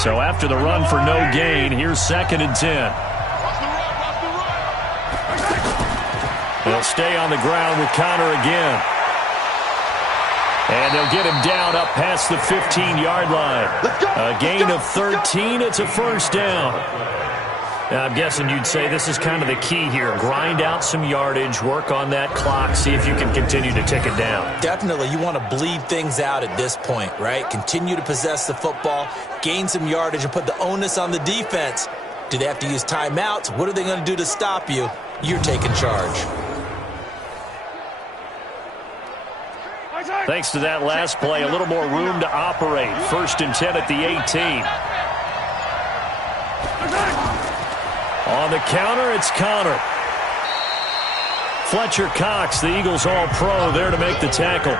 So after the run for no gain, here's 2nd and 10. They'll stay on the ground with Connor again. And they'll get him down up past the 15-yard line. A gain of 13. It's a 1st down. Now, I'm guessing you'd say this is kind of the key here. Grind out some yardage, work on that clock, see if you can continue to tick it down. Definitely. You want to bleed things out at this point, right? Continue to possess the football, gain some yardage, and put the onus on the defense. Do they have to use timeouts? What are they going to do to stop you? You're taking charge. Thanks to that last play, a little more room to operate. 1st and 10 at the 18. On the counter, it's Connor. Fletcher Cox, the Eagles All-Pro, there to make the tackle.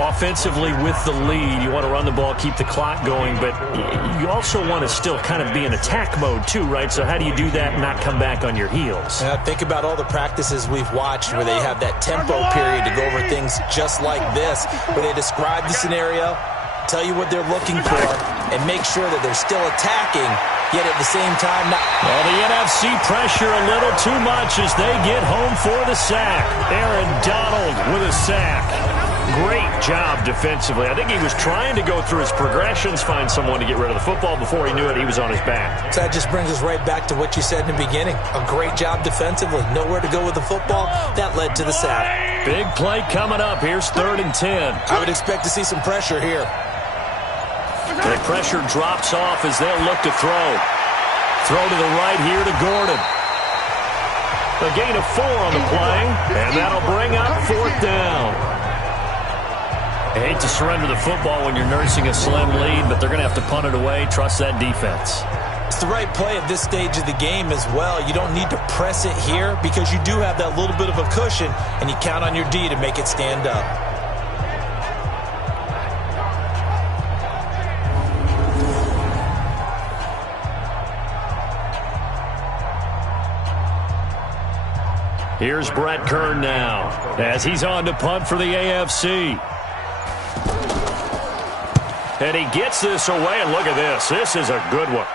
Offensively with the lead, you want to run the ball, keep the clock going, but you also want to still kind of be in attack mode too, right? So how do you do that and not come back on your heels? Think about all the practices we've watched where they have that tempo period to go over things just like this, where they describe the scenario, tell you what they're looking for, and make sure that they're still attacking, yet at the same time not. Well, the NFC pressure a little too much as they get home for the sack. Aaron Donald with a sack. Great job defensively. I think he was trying to go through his progressions, find someone to get rid of the football. Before he knew it, he was on his back. So that just brings us right back to what you said in the beginning. A great job defensively. Nowhere to go with the football. That led to the sack. Big play coming up. Here's 3rd and 10. I would expect to see some pressure here. The pressure drops off as they'll look to throw. Throw to the right here to Gordon. A gain of 4 on the play, and that'll bring up 4th down. I hate to surrender the football when you're nursing a slim lead, but they're going to have to punt it away. Trust that defense. It's the right play at this stage of the game as well. You don't need to press it here because you do have that little bit of a cushion, and you count on your D to make it stand up. Here's Brett Kern now as he's on to punt for the AFC. And he gets this away, and look at this. This is a good one.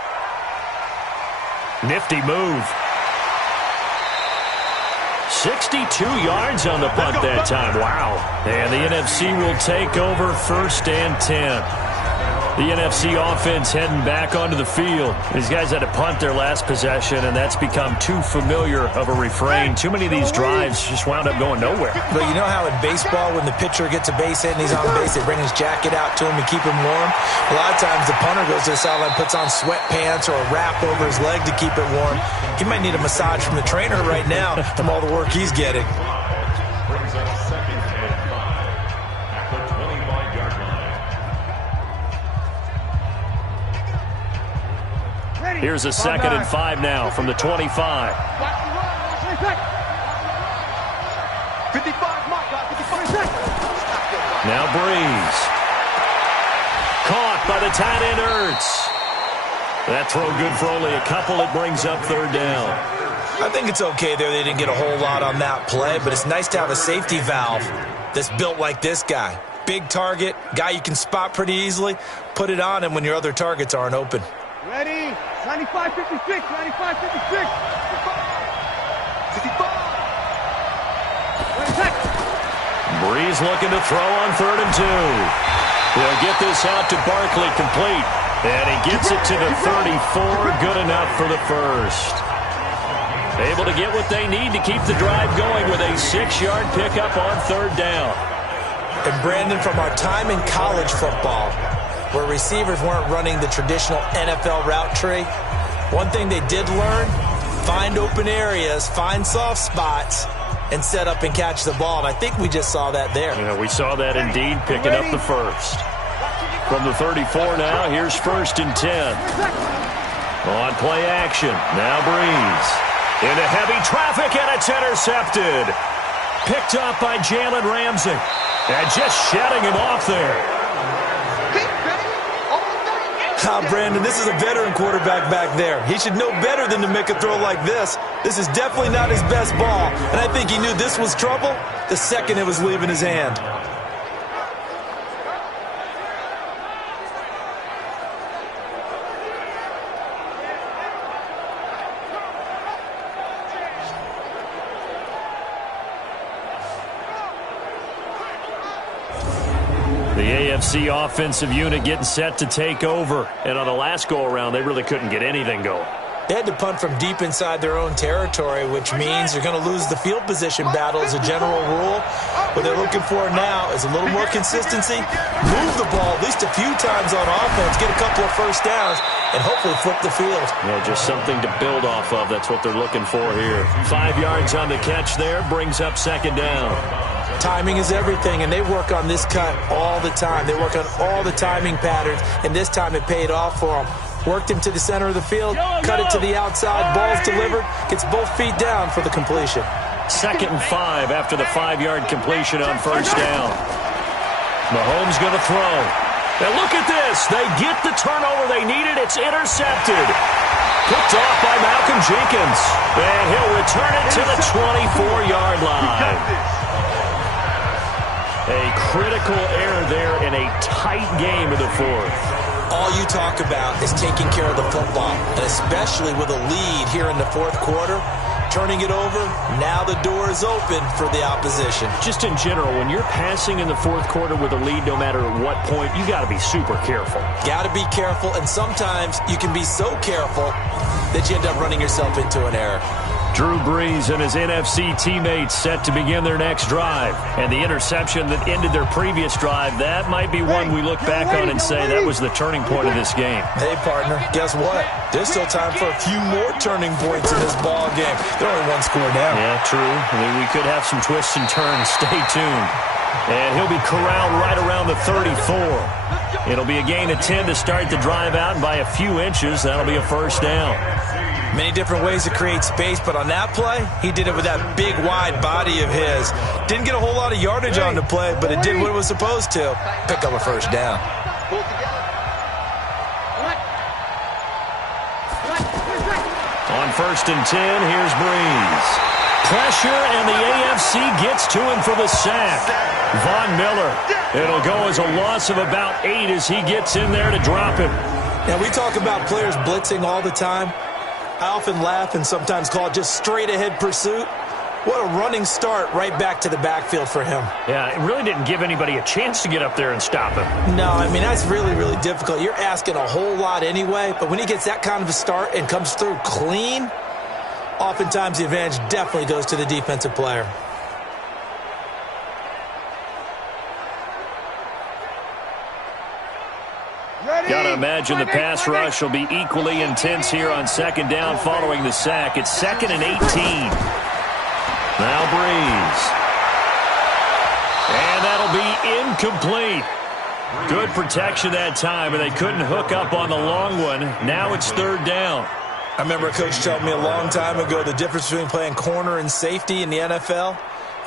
Nifty move. 62 yards on the punt that time. Wow. And the NFC will take over 1st and 10. The NFC offense heading back onto the field. These guys had to punt their last possession, and that's become too familiar of a refrain. Too many of these drives just wound up going nowhere. But you know how in baseball, when the pitcher gets a base hit and he's on base, they bring his jacket out to him to keep him warm? A lot of times the punter goes to the sideline, puts on sweatpants or a wrap over his leg to keep it warm. He might need a massage from the trainer right now from all the work he's getting. Brings up 2nd and 5 at the 25-yard line. Here's a 2nd and 5 now from the 25. 55, mark, 55 seconds. Now Breeze. Caught by the tight end Ertz. That throw good for only a couple. It brings up 3rd down. I think it's okay there. They didn't get a whole lot on that play, but it's nice to have a safety valve that's built like this guy. Big target, guy you can spot pretty easily. Put it on him when your other targets aren't open. Ready? 95, 56, 95, 56. 55. Breeze looking to throw on 3rd and 2. He'll get this out to Barkley, complete. And he gets it to the 34, good enough for the first. Able to get what they need to keep the drive going with a 6-yard pickup on 3rd down. And Brandon, from our time in college football, where receivers weren't running the traditional NFL route tree, one thing they did learn, find open areas, find soft spots, and set up and catch the ball. And I think we just saw that there. Yeah, we saw that indeed, picking up the first. From the 34 now, here's 1st and 10. On play action, now Breeze. Into heavy traffic, and it's intercepted. Picked up by Jalen Ramsey. And just shedding him off there. Brandon, this is a veteran quarterback back there. He should know better than to make a throw like this. This is definitely not his best ball, and I think he knew this was trouble the second it was leaving his hand. The AFC offensive unit getting set to take over. And on the last go-around, they really couldn't get anything going. They had to punt from deep inside their own territory, which means they're going to lose the field position battle as a general rule. What they're looking for now is a little more consistency, move the ball at least a few times on offense, get a couple of first downs, and hopefully flip the field. Yeah, just something to build off of. That's what they're looking for here. 5 yards on the catch there, brings up 2nd down. Timing is everything, and they work on this cut all the time. They work on all the timing patterns, and this time it paid off for them. Worked him to the center of the field, cut it to the outside, ball's delivered, gets both feet down for the completion. 2nd and 5 after the 5-yard completion on 1st down. Mahomes going to throw. Now look at this. They get the turnover they needed. It's intercepted. Picked off by Malcolm Jenkins. And he'll return it to the 24-yard line. A critical error there in a tight game in the 4th. All you talk about is taking care of the football, and especially with a lead here in the 4th quarter, turning it over, now the door is open for the opposition. Just in general, when you're passing in the 4th quarter with a lead, no matter at what point, you got to be super careful. Got to be careful, and sometimes you can be so careful that you end up running yourself into an error. Drew Brees and his NFC teammates set to begin their next drive. And the interception that ended their previous drive, that might be one we look back on and say that was the turning point of this game. Hey, partner, guess what? There's still time for a few more turning points in this ball game. They're only one score down. Yeah, true. I mean, we could have some twists and turns. Stay tuned. And he'll be corralled right around the 34. It'll be a gain of 10 to start the drive out, and by a few inches, that'll be a 1st down. Many different ways to create space, but on that play, he did it with that big, wide body of his. Didn't get a whole lot of yardage on the play, but it did what it was supposed to. Pick up a 1st down. On 1st and 10, here's Breeze. Pressure, and the AFC gets to him for the sack. Von Miller. It'll go as a loss of about 8 as he gets in there to drop him. Now, we talk about players blitzing all the time. I often laugh and sometimes call it just straight-ahead pursuit. What a running start right back to the backfield for him. Yeah, it really didn't give anybody a chance to get up there and stop him. No, I mean, that's really, really difficult. You're asking a whole lot anyway, but when he gets that kind of a start and comes through clean, oftentimes the advantage definitely goes to the defensive player. Gotta imagine the pass rush will be equally intense here on second down following the sack. It's 2nd and 18. Now Breeze. And that'll be incomplete. Good protection that time, and they couldn't hook up on the long one. Now it's 3rd down. I remember a coach telling me a long time ago the difference between playing corner and safety in the NFL.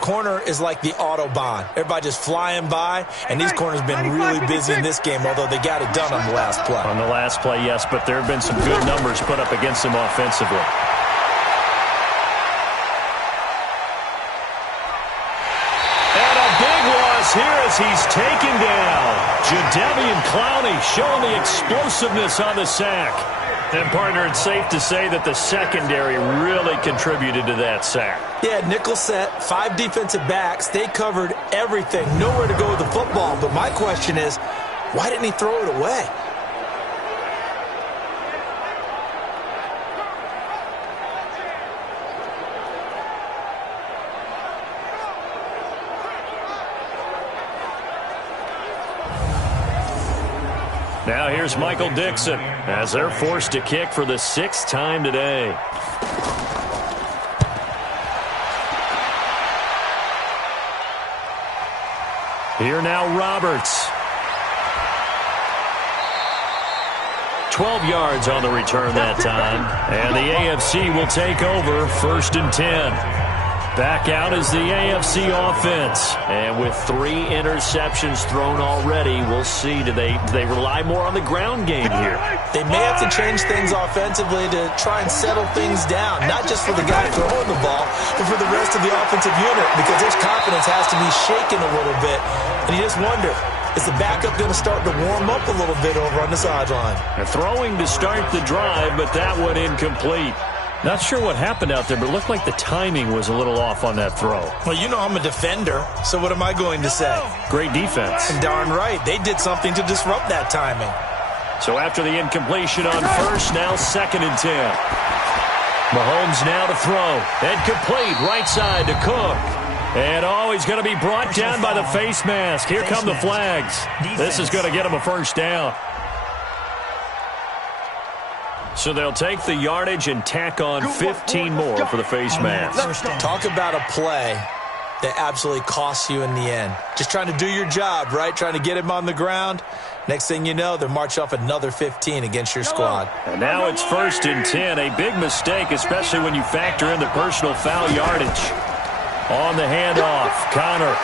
Corner is like the Autobahn. Everybody just flying by, and these corners have been really busy in this game, although they got it done on the last play. On the last play, yes, but there have been some good numbers put up against them offensively. Here as he's taken down. Jadeveon Clowney showing the explosiveness on the sack. And, partner, it's safe to say that the secondary really contributed to that sack. Yeah, nickel set, 5 defensive backs. They covered everything. Nowhere to go with the football. But my question is, why didn't he throw it away? Now here's Michael Dixon as they're forced to kick for the 6th time today. Here now Roberts. 12 yards on the return that time. And the AFC will take over 1st and 10. Back out is the AFC offense. And with 3 interceptions thrown already, we'll see. Do they rely more on the ground game here? They may have to change things offensively to try and settle things down, not just for the guy throwing the ball, but for the rest of the offensive unit, because their confidence has to be shaken a little bit. And you just wonder, is the backup going to start to warm up a little bit over on the sideline? Throwing to start the drive, but that one incomplete. Not sure what happened out there, but it looked like the timing was a little off on that throw. Well, you know I'm a defender, so what am I going to say? Great defense. Darn right. They did something to disrupt that timing. So after the incompletion on first, now 2nd and 10. Mahomes now to throw. And complete, right side to Cook. And he's going to be brought down by the face mask. Here come the flags. This is going to get him a 1st down. So they'll take the yardage and tack on 15 more for the face mask. Talk about a play that absolutely costs you in the end. Just trying to do your job, right? Trying to get him on the ground. Next thing you know, they're march off another 15 against your squad. And now it's 1st and 10. A big mistake, especially when you factor in the personal foul yardage. On the handoff, Connor.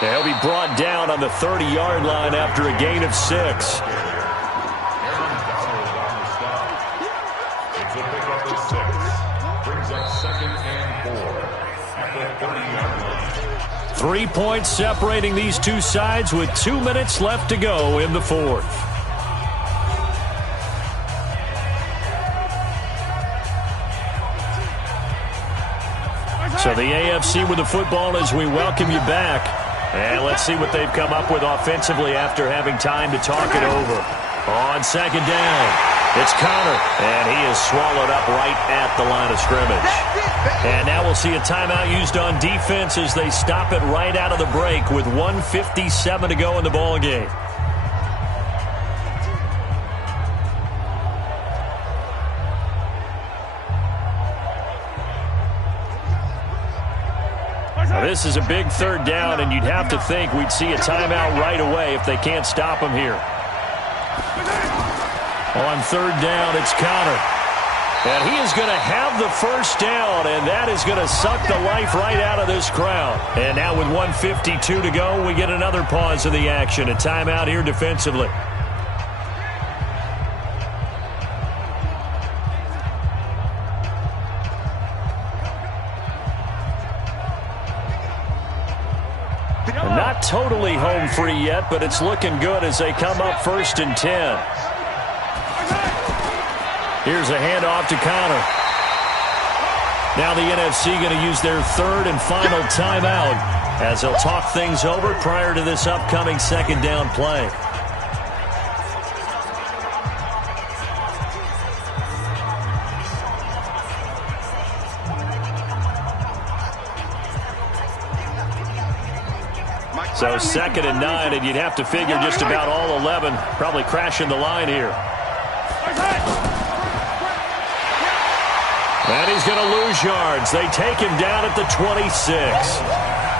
He'll be brought down on the 30-yard line after a gain of 6. 3 points separating these two sides with 2 minutes left to go in the 4th. So the AFC with the football as we welcome you back. And let's see what they've come up with offensively after having time to talk it over. On 2nd down. It's Connor, and he is swallowed up right at the line of scrimmage. And now we'll see a timeout used on defense as they stop it right out of the break with 1:57 to go in the ball game. Now this is a big 3rd down, and you'd have to think we'd see a timeout right away if they can't stop him here. On 3rd down, it's Connor. And he is going to have the 1st down, and that is going to suck the life right out of this crowd. And now with 1:52 to go, we get another pause of the action. A timeout here defensively. Not totally home free yet, but it's looking good as they come up 1st and 10. Here's a handoff to Connor. Now the NFC going to use their 3rd and final timeout as they'll talk things over prior to this upcoming 2nd down play. So 2nd and 9, and you'd have to figure just about all 11 probably crashing the line here. And he's going to lose yards. They take him down at the 26.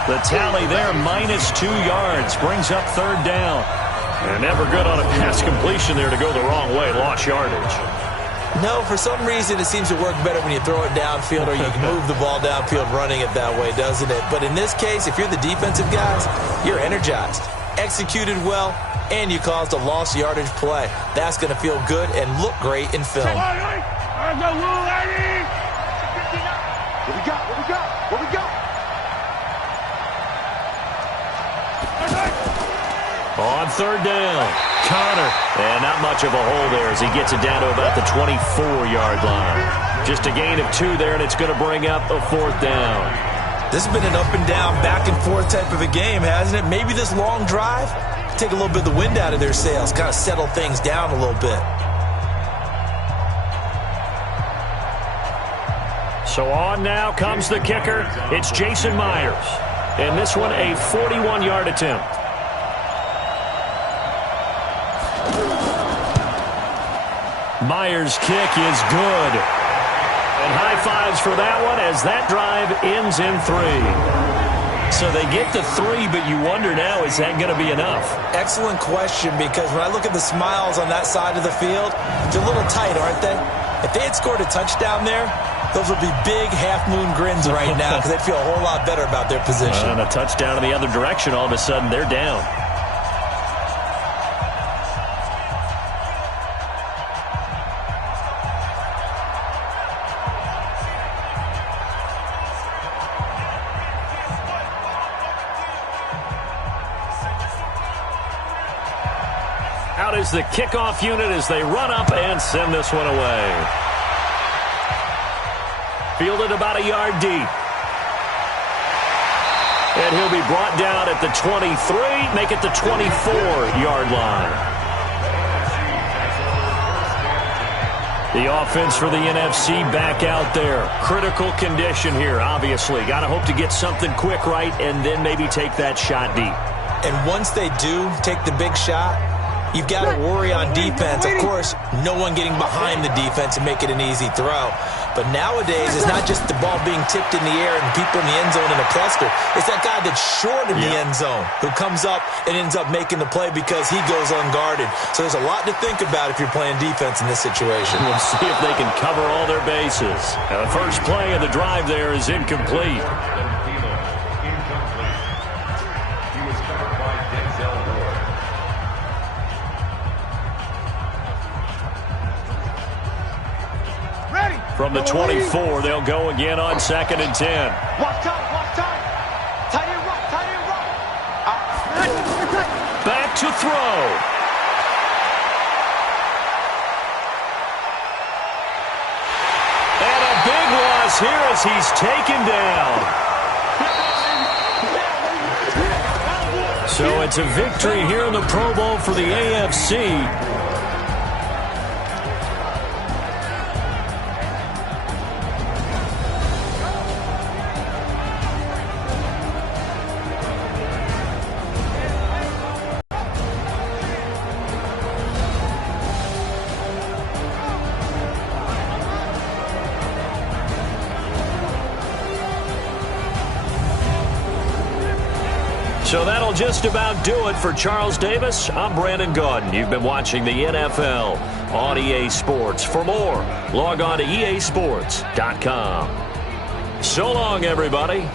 The tally there, -2 yards, brings up 3rd down. And never good on a pass completion there to go the wrong way. Lost yardage. No, for some reason it seems to work better when you throw it downfield or you can move the ball downfield running it that way, doesn't it? But in this case, if you're the defensive guys, you're energized, executed well, and you caused a lost yardage play. That's going to feel good and look great in film. What we got? What we got? What we got? On 3rd down, Connor. And not much of a hole there as he gets it down to about the 24-yard line. Just a gain of 2 there, and it's going to bring up a 4th down. This has been an up and down, back and forth type of a game, hasn't it? Maybe this long drive, take a little bit of the wind out of their sails, kind of settle things down a little bit. So on now comes the kicker. It's Jason Myers. And this one a 41-yard attempt. Myers' kick is good. And high fives for that one as that drive ends in 3. So they get the 3, but you wonder now, is that going to be enough? Excellent question, because when I look at the smiles on that side of the field, they're a little tight, aren't they? If they had scored a touchdown there, those would be big half-moon grins right now because they'd feel a whole lot better about their position. And a touchdown in the other direction, all of a sudden they're down. Out is the kickoff unit as they run up and send this one away. Fielded about a yard deep. And he'll be brought down at the 23, make it the 24-yard line. The offense for the NFC back out there. Critical condition here, obviously. Got to hope to get something quick right and then maybe take that shot deep. And once they do take the big shot, you've got to worry on defense. Of course, no one getting behind the defense and make it an easy throw. But nowadays, it's not just the ball being tipped in the air and people in the end zone in a cluster. It's that guy that's short in the end zone who comes up and ends up making the play because he goes unguarded. So there's a lot to think about if you're playing defense in this situation. We'll see if they can cover all their bases. The first play of the drive there is incomplete. From the 24, they'll go again on 2nd and 10. Watch time. Tight end run. Back to throw. And a big loss here as he's taken down. So it's a victory here in the Pro Bowl for the AFC. So that'll just about do it for Charles Davis. I'm Brandon Gaudin. You've been watching the NFL on EA Sports. For more, log on to easports.com. So long, everybody.